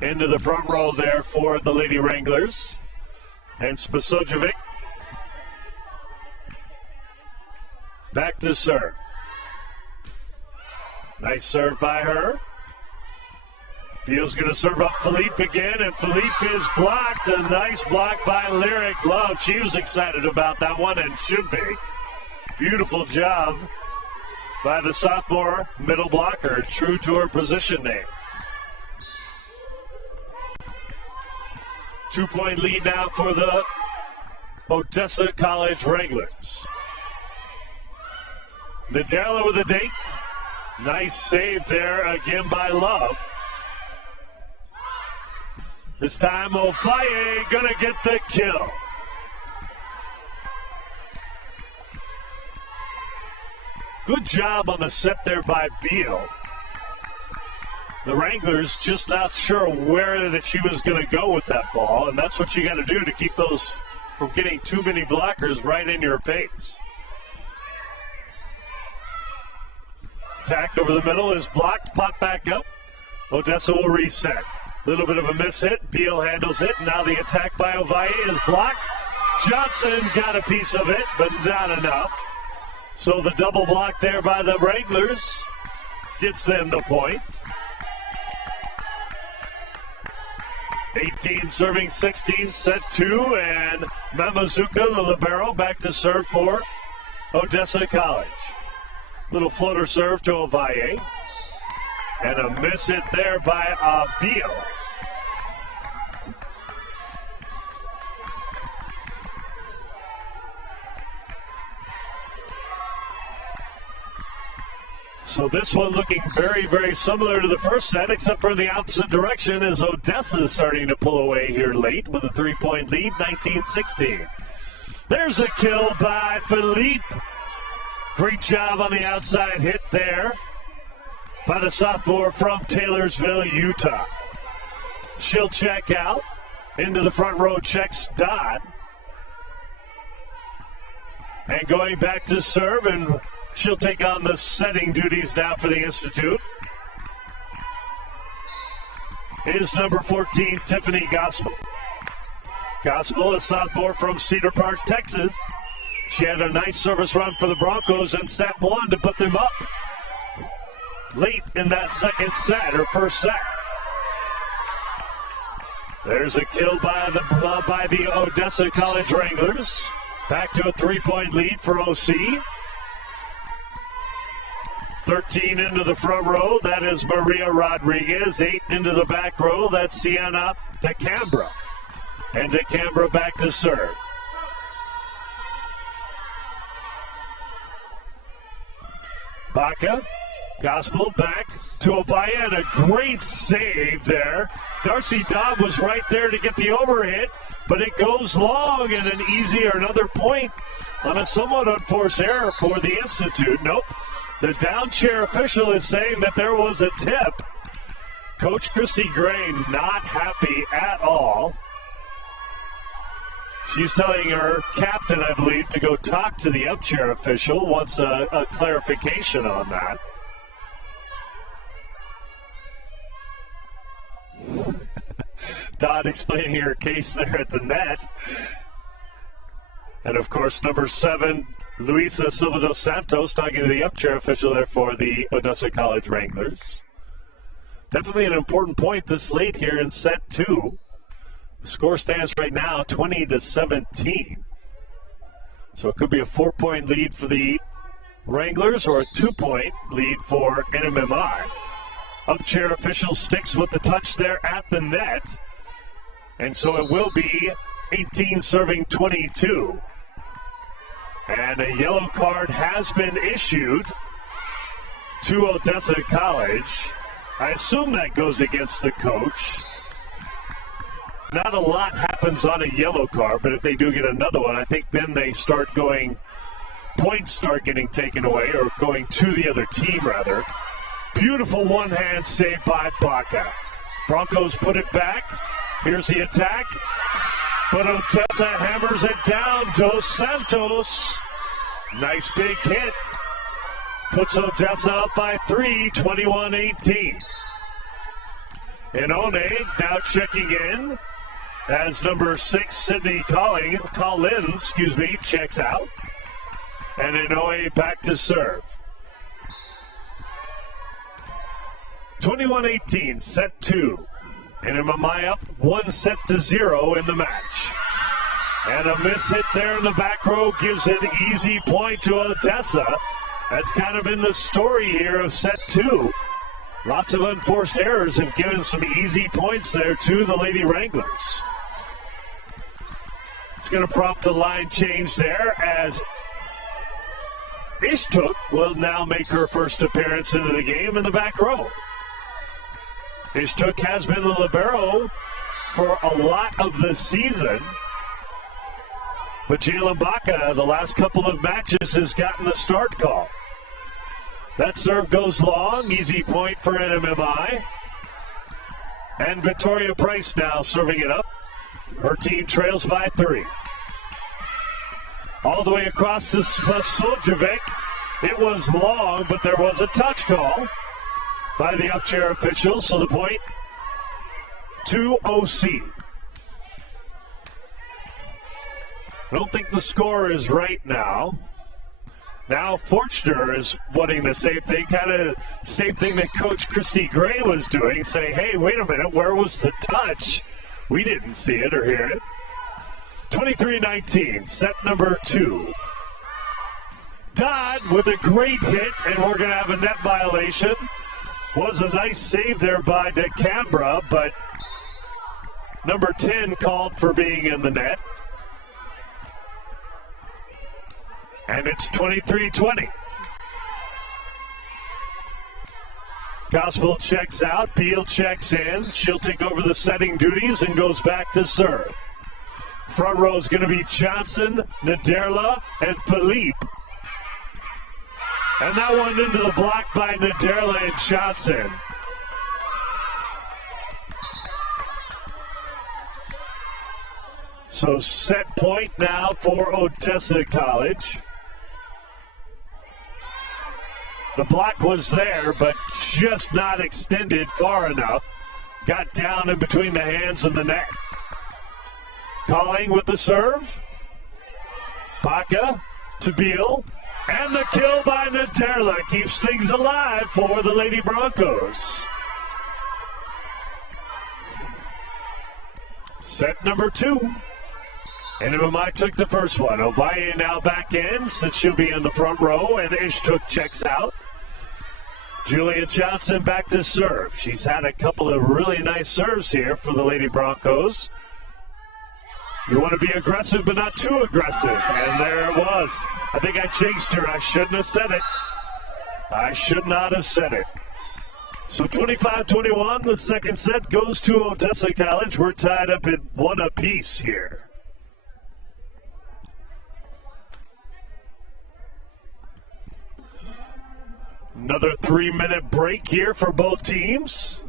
into the front row there for the Lady Wranglers. And Spasojevic back to serve. Nice serve by her. Beal's going to serve up Felipe again, and Felipe is blocked. A nice block by Lyric Love. She was excited about that one and should be. Beautiful job by the sophomore middle blocker, true to her position name. 2-point lead now for the Odessa College Wranglers. Nadella with a dink. Nice save there again by Love. This time Ovalle gonna get the kill. Good job on the set there by Beal. The Wranglers just not sure where that she was gonna go with that ball, and that's what you gotta do to keep those from getting too many blockers right in your face. Attack over the middle is blocked, pop back up. Odessa will reset. Little bit of a miss hit. Beal handles it. Now the attack by Ovalle is blocked. Johnson got a piece of it, but not enough. So the double block there by the Wranglers gets them the point. 18 serving 16, set 2, and Mamazuka, the libero, back to serve for Odessa College. Little floater serve to Ovalle. And a miss hit there by Beal. So this one looking very, very similar to the first set, except for the opposite direction as Odessa is starting to pull away here late with a 3-point lead, 19-16. There's a kill by Felipe. Great job on the outside hit there by the sophomore from Taylorsville, Utah. She'll check out. Into the front row checks Dodd. And going back to serve, and she'll take on the setting duties now for the Institute. Is number 14, Tiffany Gospel. Gospel, a sophomore from Cedar Park, Texas. She had a nice service run for the Broncos and set one to put them up late in that second set, or first set. There's a kill by the Odessa College Wranglers. Back to a 3-point lead for OC. 13 into the front row, that is Maria Rodriguez. 8 into the back row, that's Sienna DeCambra. And DeCambra back to serve. Baca, Gospel back to Ovalle, and a great save there. Darcy Dobb was right there to get the overhit, but it goes long and an easy or another point on a somewhat unforced error for the Institute. Nope, the down chair official is saying that there was a tip. Coach Christy Gray not happy at all. She's telling her captain, I believe, to go talk to the up chair official, wants a clarification on that. Dodd explaining her case there at the net. And, of course, number 7, Luisa Silva dos Santos, talking to the up chair official there for the Odessa College Wranglers. Definitely an important point this late here in set 2. The score stands right now 20-17. So it could be a 4-point lead for the Wranglers, or a 2-point lead for NMMI. Upchair official sticks with the touch there at the net. And so it will be 18 serving 22. And a yellow card has been issued to Odessa College. I assume that goes against the coach. Not a lot happens on a yellow card, but if they do get another one, I think then they start going, points start getting taken away, or going to the other team, rather. Beautiful one-hand save by Baca. Broncos put it back. Here's the attack. But Odessa hammers it down. Dos Santos. Nice big hit. Puts Odessa up by 3, 21-18. Inone now checking in as number 6, Sydney Collins, checks out. And Inone back to serve. 21-18, set 2. NMMI up 1-0 in the match. And a miss hit there in the back row gives an easy point to Odessa. That's kind of been the story here of set 2. Lots of unforced errors have given some easy points there to the Lady Wranglers. It's going to prompt a line change there as Ishtuk will now make her first appearance into the game in the back row. Ishtuk has been the libero for a lot of the season, but Jalen Baca, the last couple of matches, has gotten the start call. That serve goes long, easy point for NMMI. And Victoria Price now serving it up. Her team trails by 3. All the way across to Soljevic. It was long, but there was a touch call by the upchair official, so the point to OC. I don't think the score is right now. Now Forchner is wanting the same thing, kind of same thing that Coach Christy Gray was doing, saying, hey, wait a minute, where was the touch? We didn't see it or hear it. 23-19, set number 2. Dodd with a great hit, and we're going to have a net violation. Was a nice save there by DeCambra, but number 10 called for being in the net. And it's 23-20. Gospel checks out. Beal checks in. She'll take over the setting duties and goes back to serve. Front row is going to be Johnson, Naderla, and Philippe. And that one into the block by Naderla and Johnson. So set point now for Odessa College. The block was there, but just not extended far enough. Got down in between the hands and the net. Calling with the serve. Baca to Beal. And the kill by Naderla keeps things alive for the Lady Broncos. Set number 2. NMMI took the first one. Ovalle now back in since she'll be in the front row, and Ishtuk checks out. Julia Johnson back to serve. She's had a couple of really nice serves here for the Lady Broncos. You want to be aggressive, but not too aggressive. And there it was. I think I jinxed her. I shouldn't have said it. I should not have said it. So 25-21, the second set goes to Odessa College. We're tied up at 1 apiece here. Another 3-minute break here for both teams.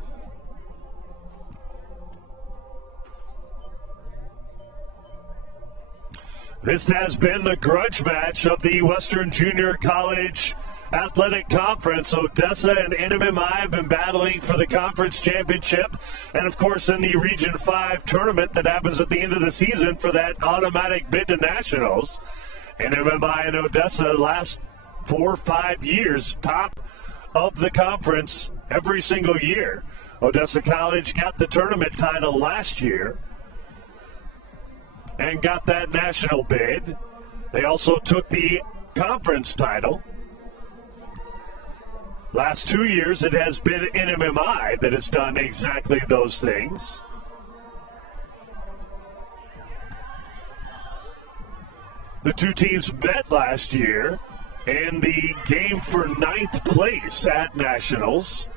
This has been the grudge match of the Western Junior College Athletic Conference. Odessa and NMMI have been battling for the conference championship, and of course in the Region 5 tournament that happens at the end of the season for that automatic bid to nationals. NMMI and Odessa last 4 or 5 years top of the conference every single year. Odessa College got the tournament title last year and got that national bid. They also took the conference title. Last 2 years, it has been NMMI that has done exactly those things. The two teams met last year in the game for 9th place at Nationals.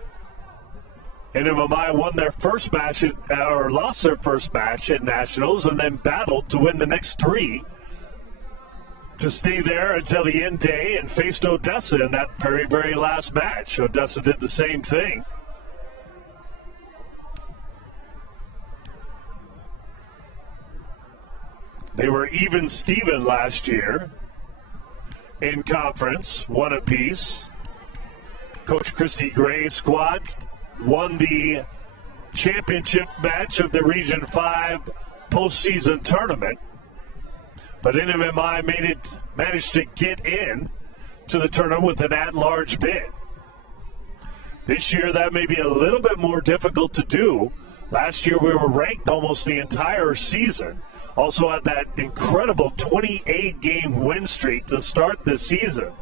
NMMI won their first match or lost their first match at Nationals and then battled to win the next 3 to stay there until the end day and faced Odessa in that very, very last match. Odessa did the same thing. They were even Steven last year in conference, 1 apiece. Coach Christy Gray's squad won the championship match of the Region 5 postseason tournament. But NMMI managed to get in to the tournament with an at-large bid. This year, that may be a little bit more difficult to do. Last year, we were ranked almost the entire season. Also had that incredible 28-game win streak to start the season.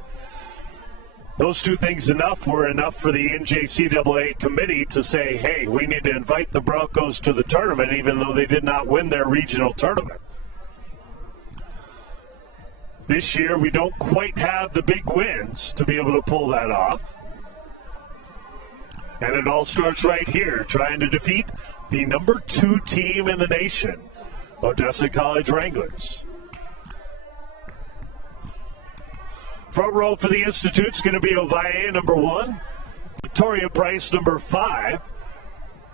Those two things were enough for the NJCAA committee to say, hey, we need to invite the Broncos to the tournament, even though they did not win their regional tournament. This year, we don't quite have the big wins to be able to pull that off. And it all starts right here, trying to defeat the number 2 team in the nation, Odessa College Wranglers. Front row for the Institute's going to be Ovalle, number 1. Victoria Price, number 5.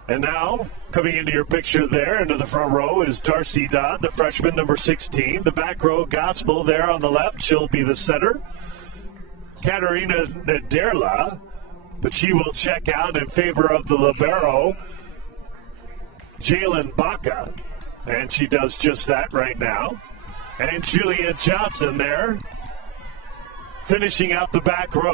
And now, coming into your picture there, into the front row, is Darcy Dodd, the freshman, number 16. The back row, Gospel, there on the left. She'll be the center. Katerina Naderla, but she will check out in favor of the libero, Jalen Baca. And she does just that right now. And Julia Johnson there, finishing out the back row.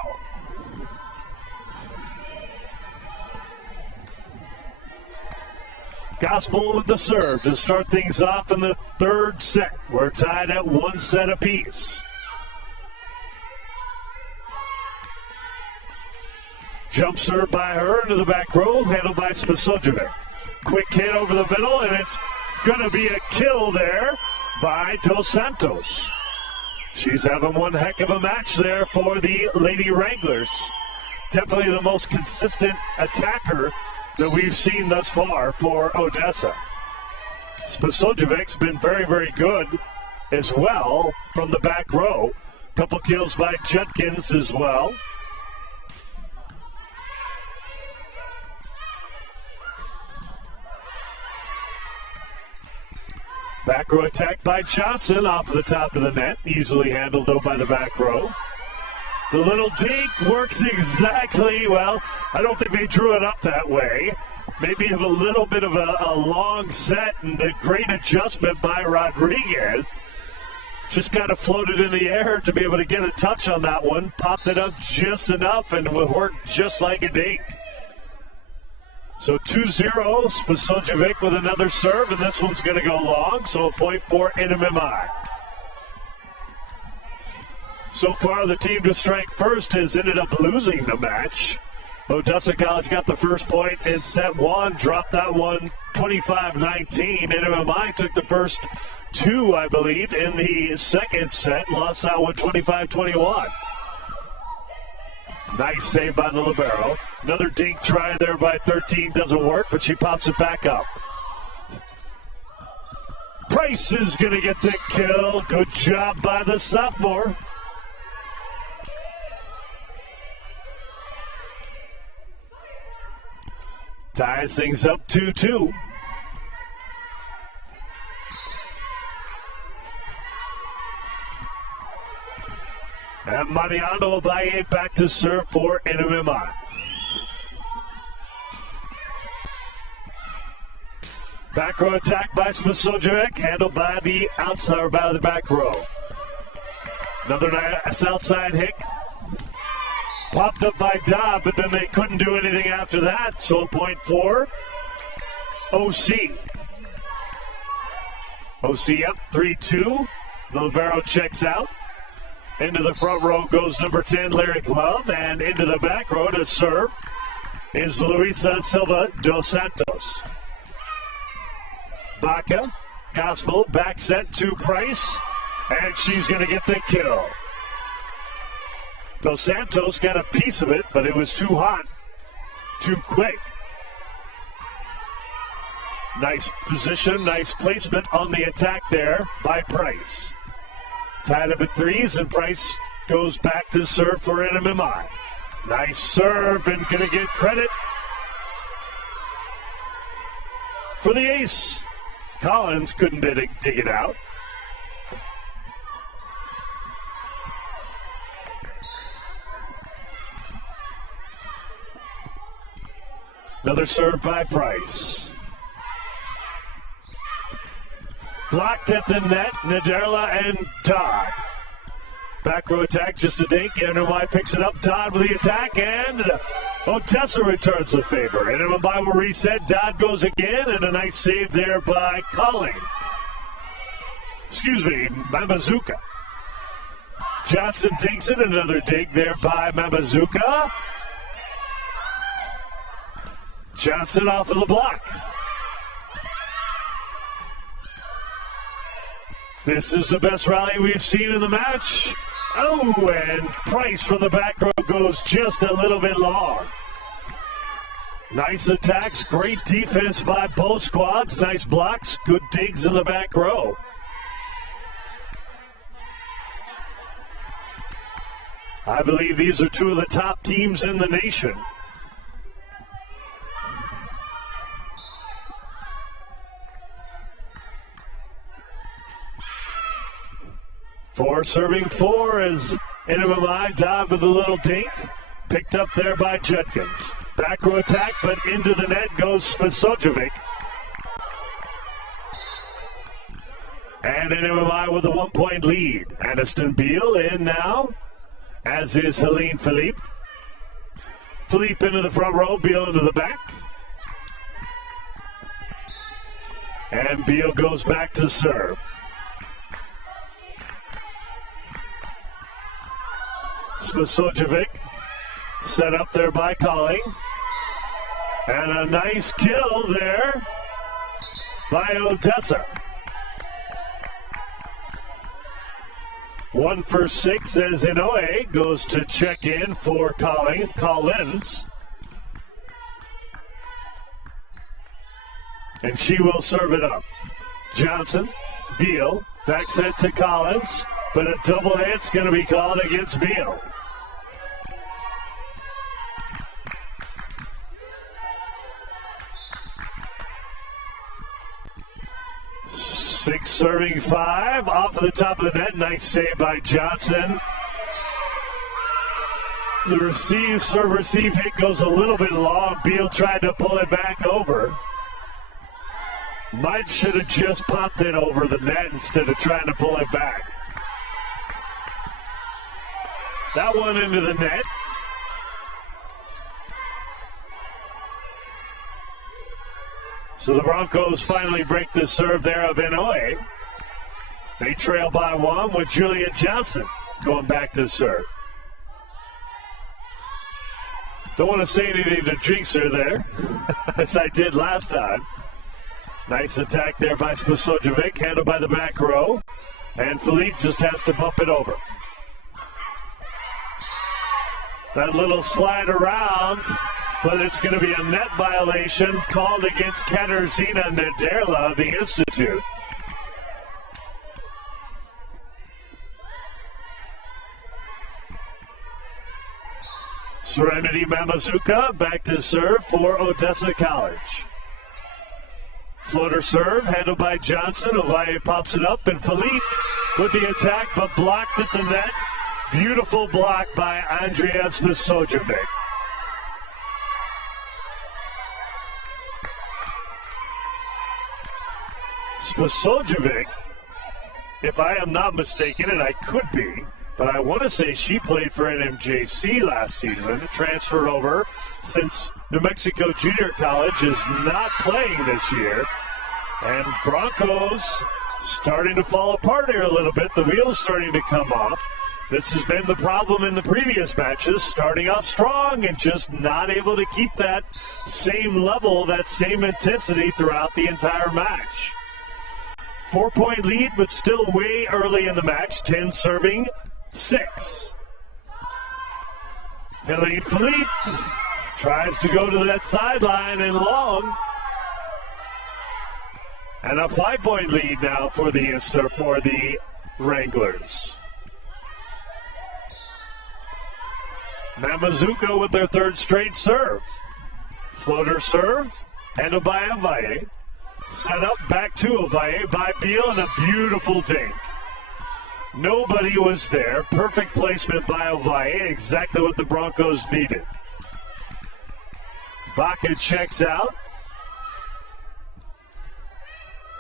Gospel with the serve to start things off in the 3rd set. We're tied at 1 set apiece. Jump serve by her into the back row, handled by Spasojevic. Quick hit over the middle, and it's going to be a kill there by Dos Santos. She's having one heck of a match there for the Lady Wranglers. Definitely the most consistent attacker that we've seen thus far for Odessa. Spasojevic's been very, very good as well from the back row. Couple kills by Judkins as well. Back row attack by Johnson off the top of the net. Easily handled, though, by the back row. The little dink works exactly, well, I don't think they drew it up that way. Maybe have a little bit of a long set and a great adjustment by Rodriguez. Just kind of floated in the air to be able to get a touch on that one. Popped it up just enough and it worked just like a dink. So 2-0, Spasojevic with another serve, and this one's going to go long, so a point for NMMI. So far, the team to strike first has ended up losing the match. Odessa College got the first point in set 1, dropped that one 25-19. NMMI took the first 2, I believe, in the second set, lost that one 25-21. Nice save by the libero. Another dink try there by 13, doesn't work, but she pops it back up. Price is going to get the kill. Good job by the sophomore. Ties things up 2-2. And Mariano Valle back to serve for NMMI. Back row attack by Spasojevic, handled by the outside, or by the back row. Another nice outside hit. Popped up by Dobb, but then they couldn't do anything after that. So point for OC. OC up 3-2. The libero checks out. Into the front row goes number 10, Lyric Love, and into the back row to serve is Luisa Silva dos Santos. Baca, Gospel, back set to Price, and she's going to get the kill. Dos Santos got a piece of it, but it was too hot, too quick. Nice position, nice placement on the attack there by Price. Tied up at threes, and Price goes back to serve for NMMI. Nice serve, and going to get credit for the ace. Collins couldn't dig it out. Another serve by Price. Blocked at the net, Naderla and Dodd. Back row attack, just a dink. NMMI picks it up. Dodd with the attack, and Odessa returns the favor. NMMI will reset. Dodd goes again, and a nice save there by Mamazuka. Johnson takes it. Another dig there by Mamazuka. Johnson off of the block. This is the best rally we've seen in the match. Oh, and Price from the back row goes just a little bit long. Nice attacks, great defense by both squads. Nice blocks, good digs in the back row. I believe these are two of the top teams in the nation. Serving four is NMMI. Dodd with a little dink. Picked up there by Judkins. Back row attack, but into the net goes Spasojevic. And NMMI with a 1-point lead. Aniston Beal in now, as is Helene Philippe. Philippe into the front row, Beal into the back. And Beal goes back to serve. Spasojevic set up there by Colling. And a nice kill there by Odessa. 1 for 6 as Inoue goes to check in for Collins. And she will serve it up. Johnson, Beal, back set to Collins, but a double hit's going to be called against Beal. Six serving 5 off of the top of the net. Nice save by Johnson. The serve receive hit goes a little bit long. Beal tried to pull it back over. Should have just popped it over the net instead of trying to pull it back. That one into the net. So the Broncos finally break the serve there of Inoue. They trail by 1 with Julia Johnson going back to serve. Don't want to say anything to jinx her there, as I did last time. Nice attack there by Spasojevic, handled by the back row. And Philippe just has to bump it over. That little slide around, but it's going to be a net violation called against Katarzyna Naderla of the Institute. Serenity Mamazuka back to serve for Odessa College. Floater serve handled by Johnson. Ovalle pops it up, and Philippe with the attack, but blocked at the net. Beautiful block by Andrea Spasojevic. Spasojevic, if I am not mistaken, and I could be, but I want to say she played for NMJC last season, transferred over since New Mexico Junior College is not playing this year. And Broncos starting to fall apart here a little bit. The wheels starting to come off. This has been the problem in the previous matches, starting off strong and just not able to keep that same level, that same intensity throughout the entire match. 4-point lead, but still way early in the match, 10 serving, 6. Hilliard Philippe tries to go to that sideline and long. And a 5-point lead now for the Wranglers. Mamazuko with their third straight serve. Floater serve, handled by Avaye. Set up back to Avaye by Beal and a beautiful dink. Nobody was there. Perfect placement by Avaye, exactly what the Broncos needed. Baca checks out.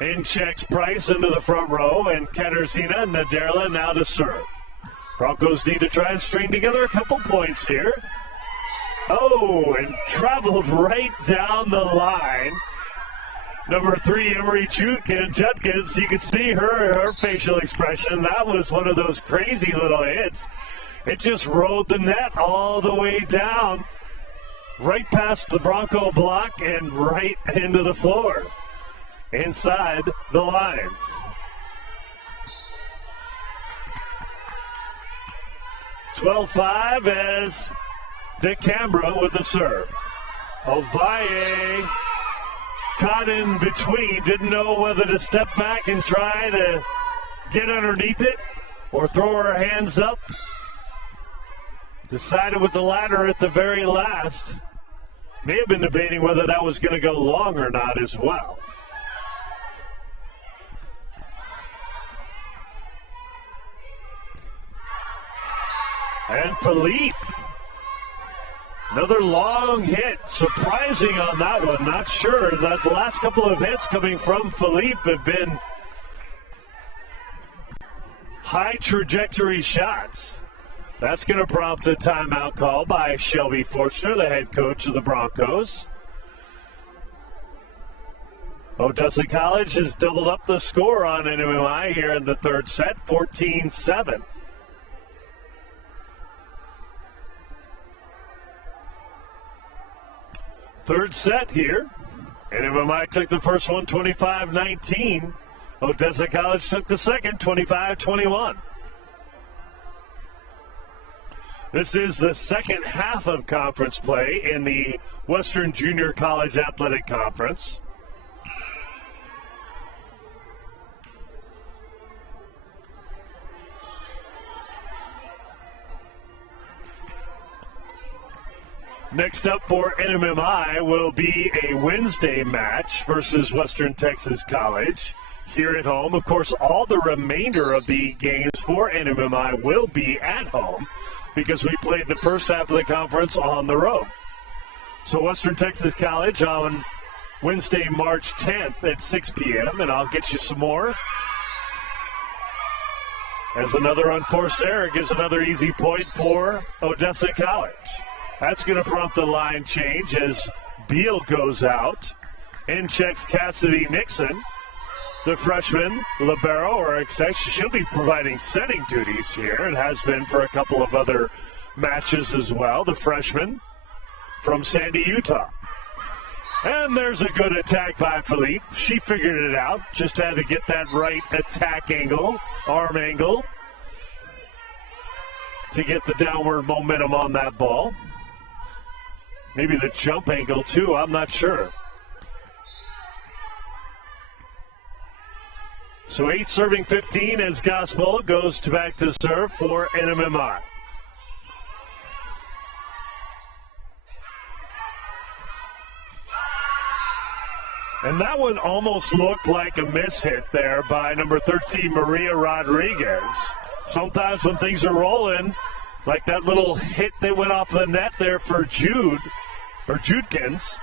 In checks Price into the front row, and Katarzyna Naderla now to serve. Broncos need to try and string together a couple points here. Oh, and traveled right down the line. Number 3, Emery Judkins, you can see her facial expression. That was one of those crazy little hits. It just rode the net all the way down, right past the Bronco block and right into the floor, inside the lines. (12-5) as DeCambra with the serve. Avaye caught in between, didn't know whether to step back and try to get underneath it or throw her hands up. Decided with the latter at the very last. May have been debating whether that was going to go long or not as well. And Philippe, another long hit. Surprising on that one. Not sure that the last couple of hits coming from Philippe have been high trajectory shots. That's going to prompt a timeout call by Shelby Fortner, the head coach of the Broncos. Odessa College has doubled up the score on NMMI here in the third set, 14-7. Third set here. NMMI took the first one 25-19. Odessa College took the second 25-21. This is the second half of conference play in the Western Junior College Athletic Conference. Next up for NMMI will be a Wednesday match versus Western Texas College here at home. Of course, all the remainder of the games for NMMI will be at home because we played the first half of the conference on the road. So Western Texas College on Wednesday, March 10th at 6 p.m., and I'll get you some more. As another unforced error gives another easy point for Odessa College. That's going to prompt a line change as Beal goes out. In checks Cassidy Nixon. The freshman, libero, or she'll be providing setting duties here and has been for a couple of other matches as well. The freshman from Sandy, Utah. And there's a good attack by Philippe. She figured it out. Just had to get that right attack angle, arm angle, to get the downward momentum on that ball. Maybe the jump angle, too. I'm not sure. So 8 serving 15 as Gospel goes back to serve for NMMI. And that one almost looked like a mishit there by number 13, Maria Rodriguez. Sometimes when things are rolling, like that little hit that went off the net there for Judkins,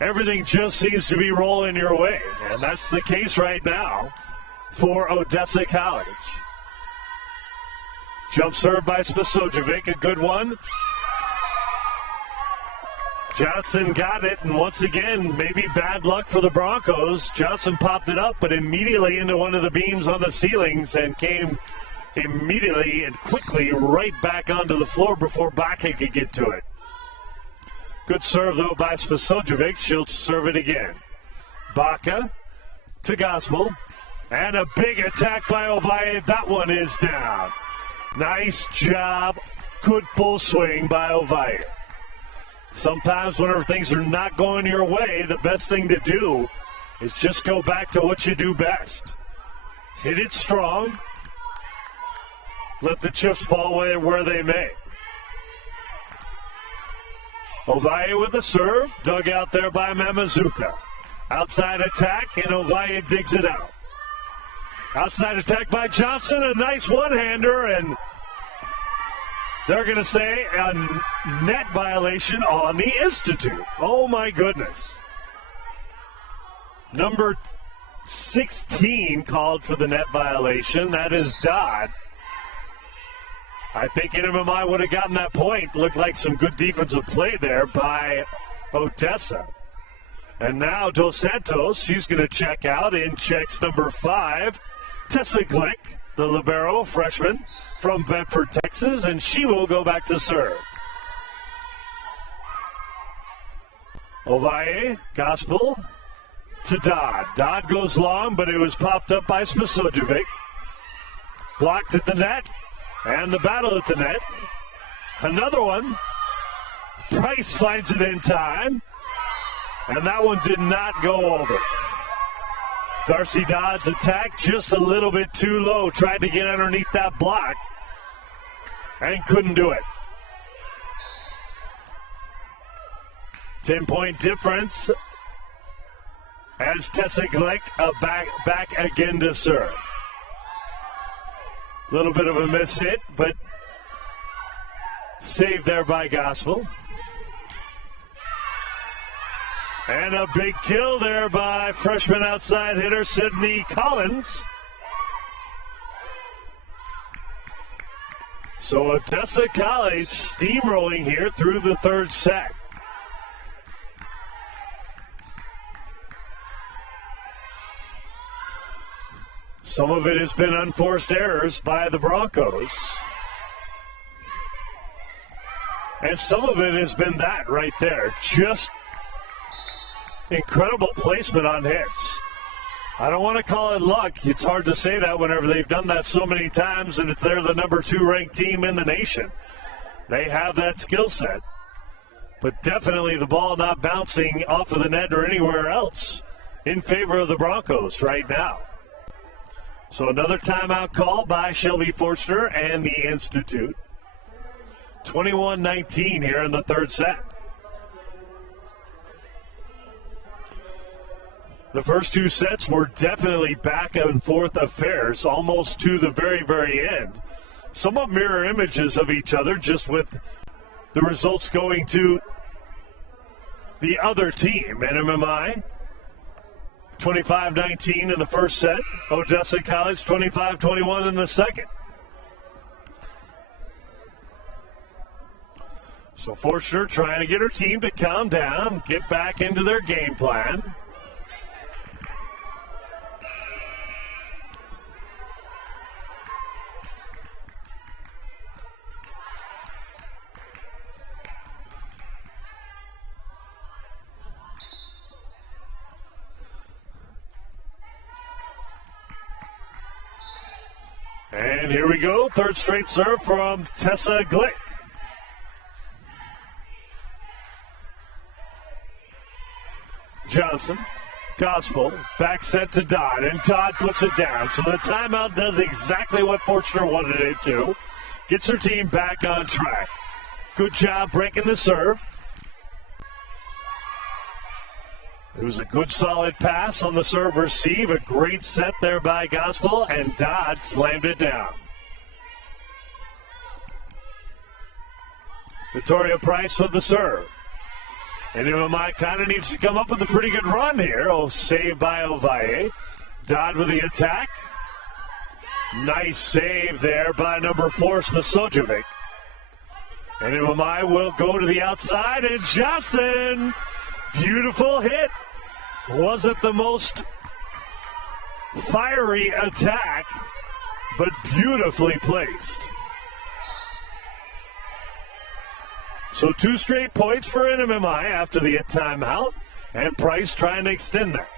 everything just seems to be rolling your way. And that's the case right now for Odessa College. Jump serve by Spasojevic, a good one. Johnson got it, and once again, maybe bad luck for the Broncos. Johnson popped it up, but immediately into one of the beams on the ceilings and came immediately and quickly right back onto the floor before Baca could get to it. Good serve, though, by Spasojevic. She'll serve it again. Baca to Gospel. And a big attack by Ovalle. That one is down. Nice job. Good full swing by Ovalle. Sometimes whenever things are not going your way, the best thing to do is just go back to what you do best. Hit it strong. Let the chips fall where they may. Ovalle with the serve. Dug out there by Mamazuka. Outside attack, and Ovalle digs it out. Outside attack by Johnson. A nice one-hander, and they're going to say a net violation on the Institute. Oh, my goodness. Number 16 called for the net violation. That is Dodd. I think NMMI would have gotten that point. Looked like some good defensive play there by Odessa. And now Dos Santos, she's going to check out. In checks number 5, Tessa Glick, the libero freshman from Bedford, Texas, and she will go back to serve. Ovalle, Gospel to Dodd. Dodd goes long, but it was popped up by Spasojevic. Blocked at the net, and the battle at the net. Another one. Price finds it in time, and that one did not go over. Darcy Dodd's attack just a little bit too low. Tried to get underneath that block and couldn't do it. 10-point difference as Tessa Glick back again to serve. A little bit of a miss hit, but saved there by Gospel. And a big kill there by freshman outside hitter Sydney Collins. So Odessa College steamrolling here through the third set. Some of it has been unforced errors by the Broncos. And some of it has been that right there. Just incredible placement on hits. I don't want to call it luck. It's hard to say that whenever they've done that so many times and they're the number 2 ranked team in the nation. They have that skill set. But definitely the ball not bouncing off of the net or anywhere else in favor of the Broncos right now. So another timeout call by Shelby Forster and the Institute. 21-19 here in the third set. The first 2 sets were definitely back and forth affairs, almost to the very, very end. Somewhat mirror images of each other, just with the results going to the other team. NMMI 25-19 in the first set. Odessa College 25-21 in the second. So Forster trying to get her team to calm down, get back into their game plan. And here we go, third straight serve from Tessa Glick. Johnson, Gospel, back set to Dodd, and Dodd puts it down. So the timeout does exactly what Fortner wanted it to. Gets her team back on track. Good job breaking the serve. It was a good solid pass on the serve receive. A great set there by Gospel, and Dodd slammed it down. Victoria Price with the serve. And NMMI kind of needs to come up with a pretty good run here. Oh, saved by Ovalle. Dodd with the attack. Nice save there by number 4, Spasojevic. And NMMI will go to the outside, and Johnson, beautiful hit. Wasn't the most fiery attack, but beautifully placed. So 2 straight points for NMMI after the timeout, and Price trying to extend that.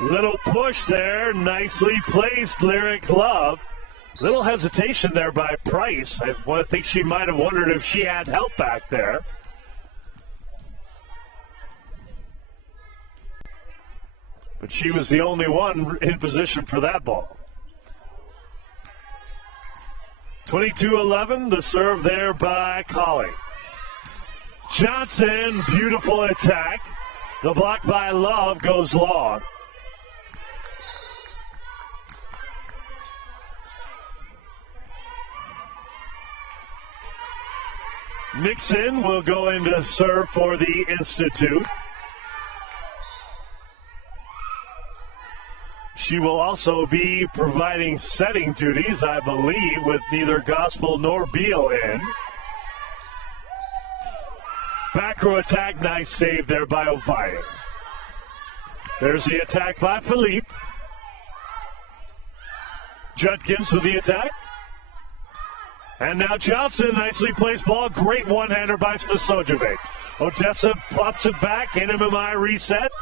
Little push there, nicely placed, Lyric Love. Little hesitation there by Price. I think she might have wondered if she had help back there. But she was the only one in position for that ball. 22-11, the serve there by Colley. Johnson, beautiful attack. The block by Love goes long. Nixon will go into serve for the Institute. She will also be providing setting duties, I believe, with neither Gospel nor Beal in. Back row attack, nice save there by Ovalle. There's the attack by Philippe. Judkins with the attack. And now Johnson, nicely placed ball. Great one-hander by Spasojevic. Odessa pops it back. NMMI reset.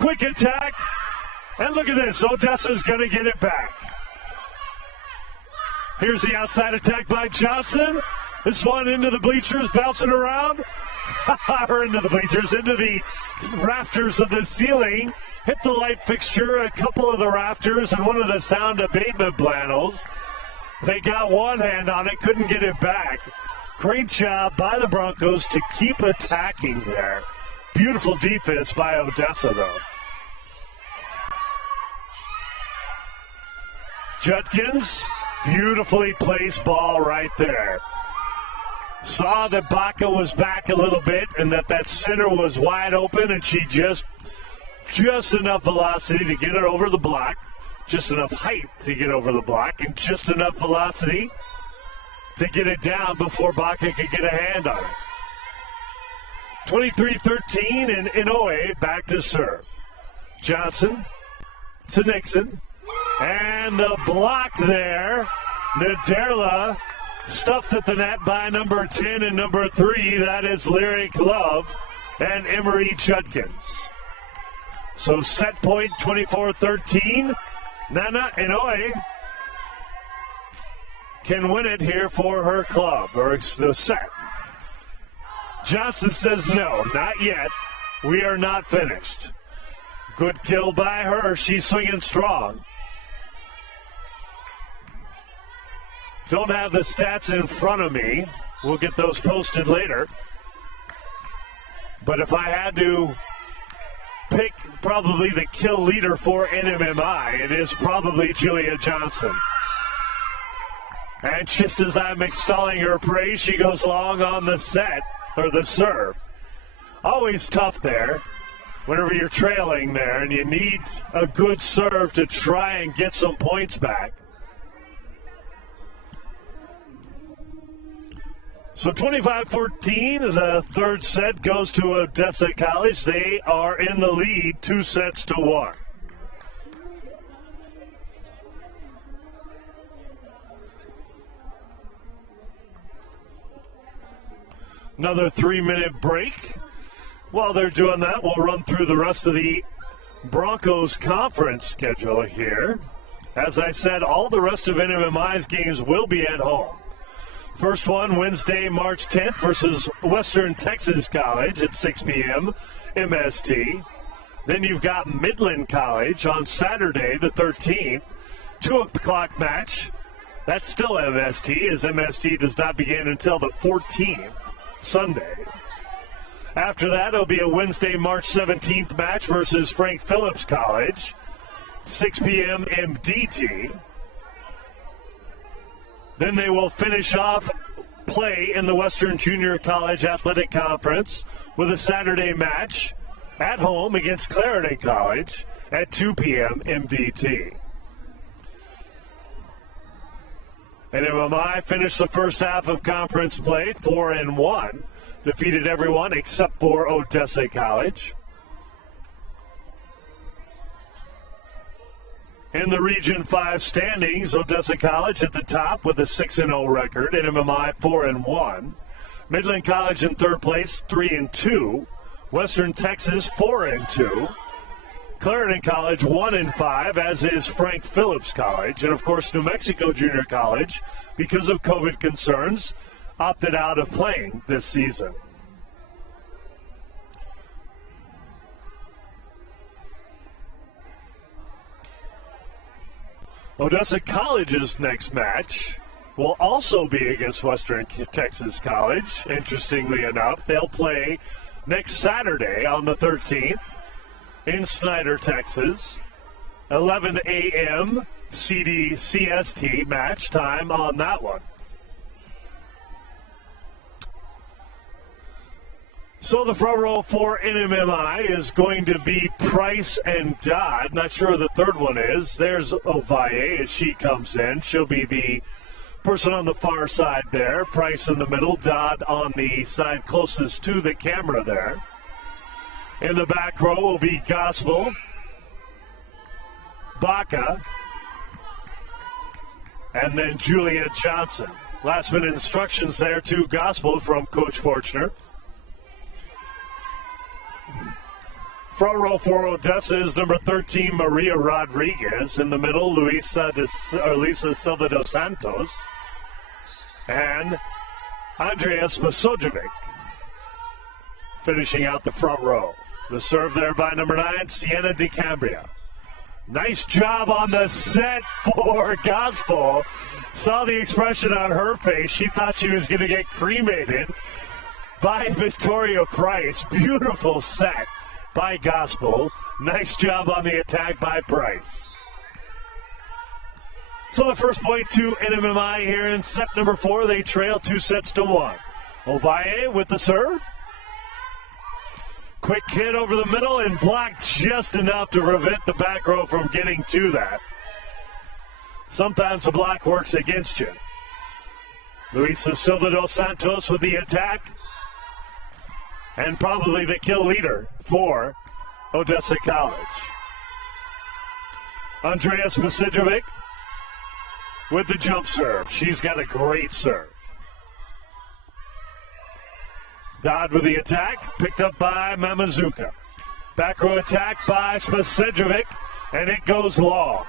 Quick attack. And look at this. Odessa's going to get it back. Here's the outside attack by Johnson. This one into the bleachers, bouncing around. Or into the bleachers, into the rafters of the ceiling. Hit the light fixture, a couple of the rafters, and one of the sound abatement panels. They got one hand on it, couldn't get it back. Great job by the Broncos to keep attacking there. Beautiful defense by Odessa, though. Judkins, beautifully placed ball right there. Saw that Baca was back a little bit and that center was wide open, and she just enough velocity to get it over the block. Just enough height to get over the block, and just enough velocity to get it down before Baca could get a hand on it. 23-13, and Inoue back to serve. Johnson to Nixon, and the block there. Naderla stuffed at the net by number 10 and number 3. That is Lyric Love and Emery Judkins. So set point 24-13. Nana Inoue can win it here for her club, or the set. Johnson says no, not yet. We are not finished. Good kill by her. She's swinging strong. Don't have the stats in front of me. We'll get those posted later. But if I had to pick probably the kill leader for NMMI, it is probably Julia Johnson. And just as I'm extolling her praise, she goes long on the set, or the serve. Always tough there whenever you're trailing there and you need a good serve to try and get some points back. So 25-14, the third set goes to Odessa College. They are in the lead 2-1. Another 3-minute break. While they're doing that, we'll run through the rest of the Broncos conference schedule here. As I said, all the rest of NMMI's games will be at home. First one, Wednesday, March 10th versus Western Texas College at 6 p.m. MST. Then you've got Midland College on Saturday, the 13th, 2 o'clock match. That's still MST, as MST does not begin until the 14th, Sunday. After that, it'll be a Wednesday, March 17th match versus Frank Phillips College, 6 p.m. MDT. Then they will finish off play in the Western Junior College Athletic Conference with a Saturday match at home against Clarendon College at 2 p.m. MDT. NMMI finished the first half of conference play 4-1, defeated everyone except for Odessa College. In the Region 5 standings, Odessa College at the top with a 6-0 record, NMMI 4-1. Midland College in third place, 3-2. Western Texas 4-2. Clarendon College 1-5, as is Frank Phillips College. And of course, New Mexico Junior College, because of COVID concerns, opted out of playing this season. Odessa College's next match will also be against Western Texas College. Interestingly enough, they'll play next Saturday on the 13th in Snyder, Texas. 11 a.m. CST match time on that one. So the front row for NMMI is going to be Price and Dodd. Not sure who the third one is. There's Ovalle as she comes in. She'll be the person on the far side there. Price in the middle, Dodd on the side closest to the camera there. In the back row will be Gospel, Baca, and then Julia Johnson. Last minute instructions there to Gospel from Coach Forchner. Front row for Odessa is number 13, Maria Rodriguez. In the middle, Lisa Silva dos Santos. And Andrea Spasojevic finishing out the front row. The serve there by number 9, Sienna DeCambria. Nice job on the set for Gospel. Saw the expression on her face. She thought she was going to get cremated by Victoria Price. Beautiful set by Gospel. Nice job on the attack by Price. So the first point to NMMI here in set number 4. They trail 2-1. Ovalle with the serve. Quick hit over the middle and blocked just enough to prevent the back row from getting to that. Sometimes the block works against you. Luisa Silva dos Santos with the attack. And probably the kill leader for Odessa College. Andrea Spasojevic with the jump serve. She's got a great serve. Dodd with the attack, picked up by Mamazuka. Back row attack by Spasojevic, and it goes long.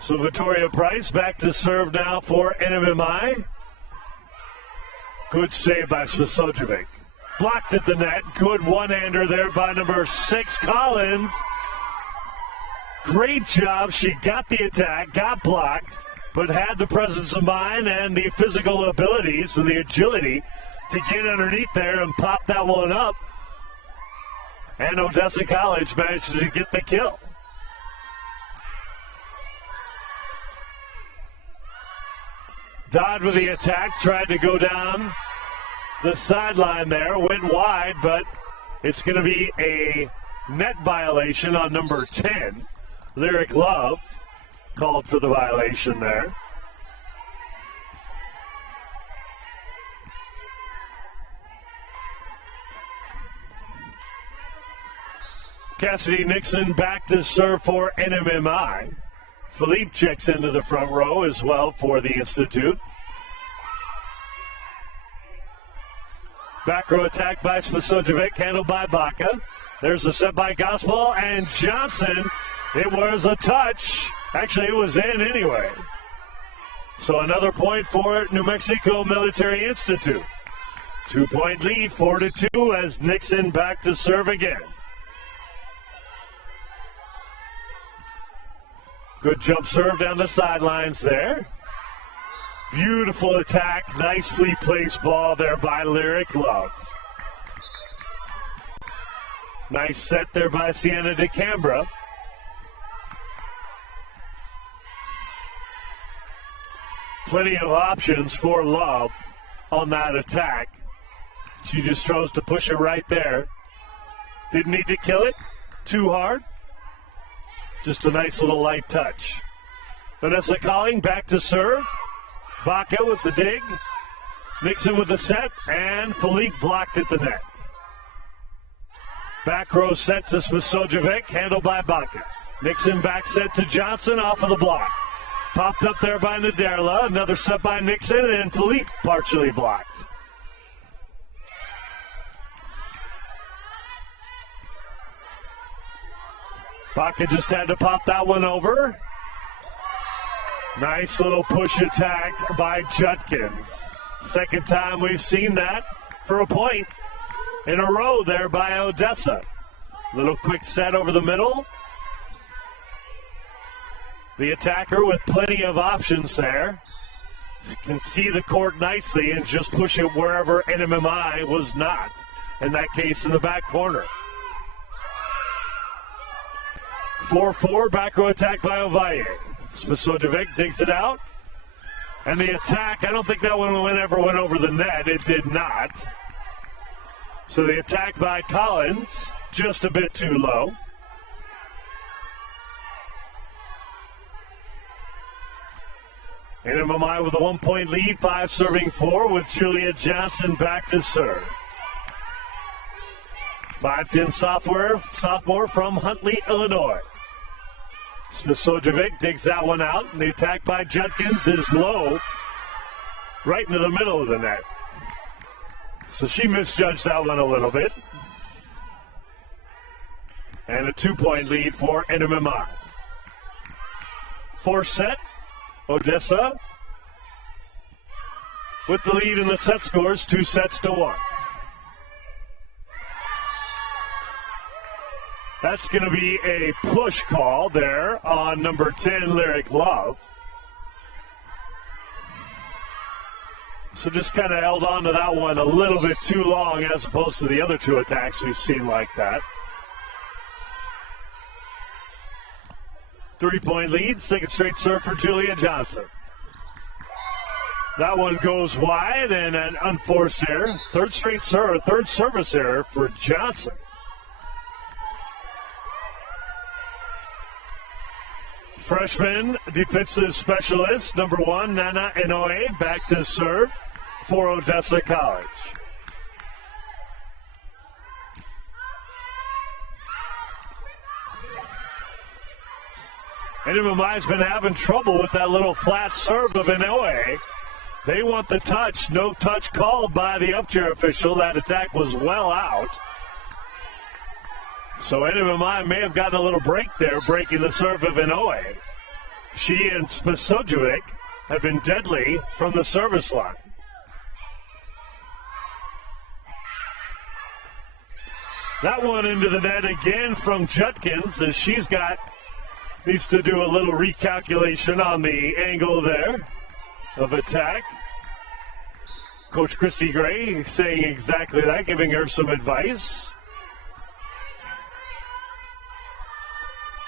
So Victoria Price back to serve now for NMMI. Good save by Spasojevic. Blocked at the net. Good one-hander there by number 6, Collins. Great job. She got the attack, got blocked, but had the presence of mind and the physical abilities and the agility to get underneath there and pop that one up. And Odessa College manages to get the kill. Dodd with the attack, tried to go down the sideline there, went wide, but it's going to be a net violation on number 10. Lyric Love called for the violation there. Cassidy Nixon back to serve for NMMI. Philippe checks into the front row as well for the Institute. Back row attack by Spasojevic, handled by Baca. There's a set by Gospel, and Johnson. It was a touch. Actually, it was in anyway. So another point for New Mexico Military Institute. 2-point lead, 4-2, as Nixon back to serve again. Good jump serve down the sidelines there. Beautiful attack, nicely placed ball there by Lyric Love. Nice set there by Sienna DeCambra. Plenty of options for Love on that attack. She just chose to push it right there. Didn't need to kill it too hard. Just a nice little light touch. Vanessa Colling back to serve. Baca with the dig. Nixon with the set, and Philippe blocked at the net. Back row set to Spasojevic, handled by Baca. Nixon back set to Johnson, off of the block. Popped up there by Naderla, another set by Nixon, and Philippe partially blocked. Baca just had to pop that one over. Nice little push attack by Judkins. Second time we've seen that for a point in a row there by Odessa. Little quick set over the middle. The attacker with plenty of options there. Can see the court nicely and just push it wherever NMMI was not. In that case, in the back corner. 4-4, back row attack by Ovalle. Spasojevic digs it out. And the attack, I don't think that one ever went over the net. It did not. So the attack by Collins, just a bit too low. NMMI with a 1-point lead, 5 serving 4 with Julia Johnson back to serve. 5'10" sophomore from Huntley, Illinois. Spasojevic digs that one out, and the attack by Judkins is low, right into the middle of the net. So she misjudged that one a little bit. And a 2-point lead for NMMI. Fourth set, Odessa with the lead in the set scores, 2-1. That's going to be a push call there on number 10, Lyric Love. So just kind of held on to that one a little bit too long as opposed to the other two attacks we've seen like that. 3-point lead, second straight serve for Julia Johnson. That one goes wide and an unforced error. Third service error for Johnson. Freshman defensive specialist, number 1, Nana Inoue, back to serve for Odessa College. NMMI's been having trouble with that little flat serve of Inoue. They want the touch. No touch called by the up-chair official. That attack was well out. So NMMI may have gotten a little break there, breaking the serve of Inoue. She and Spasojevic have been deadly from the service line. That one into the net again from Judkins, as needs to do a little recalculation on the angle there of attack. Coach Christy Gray saying exactly that, giving her some advice.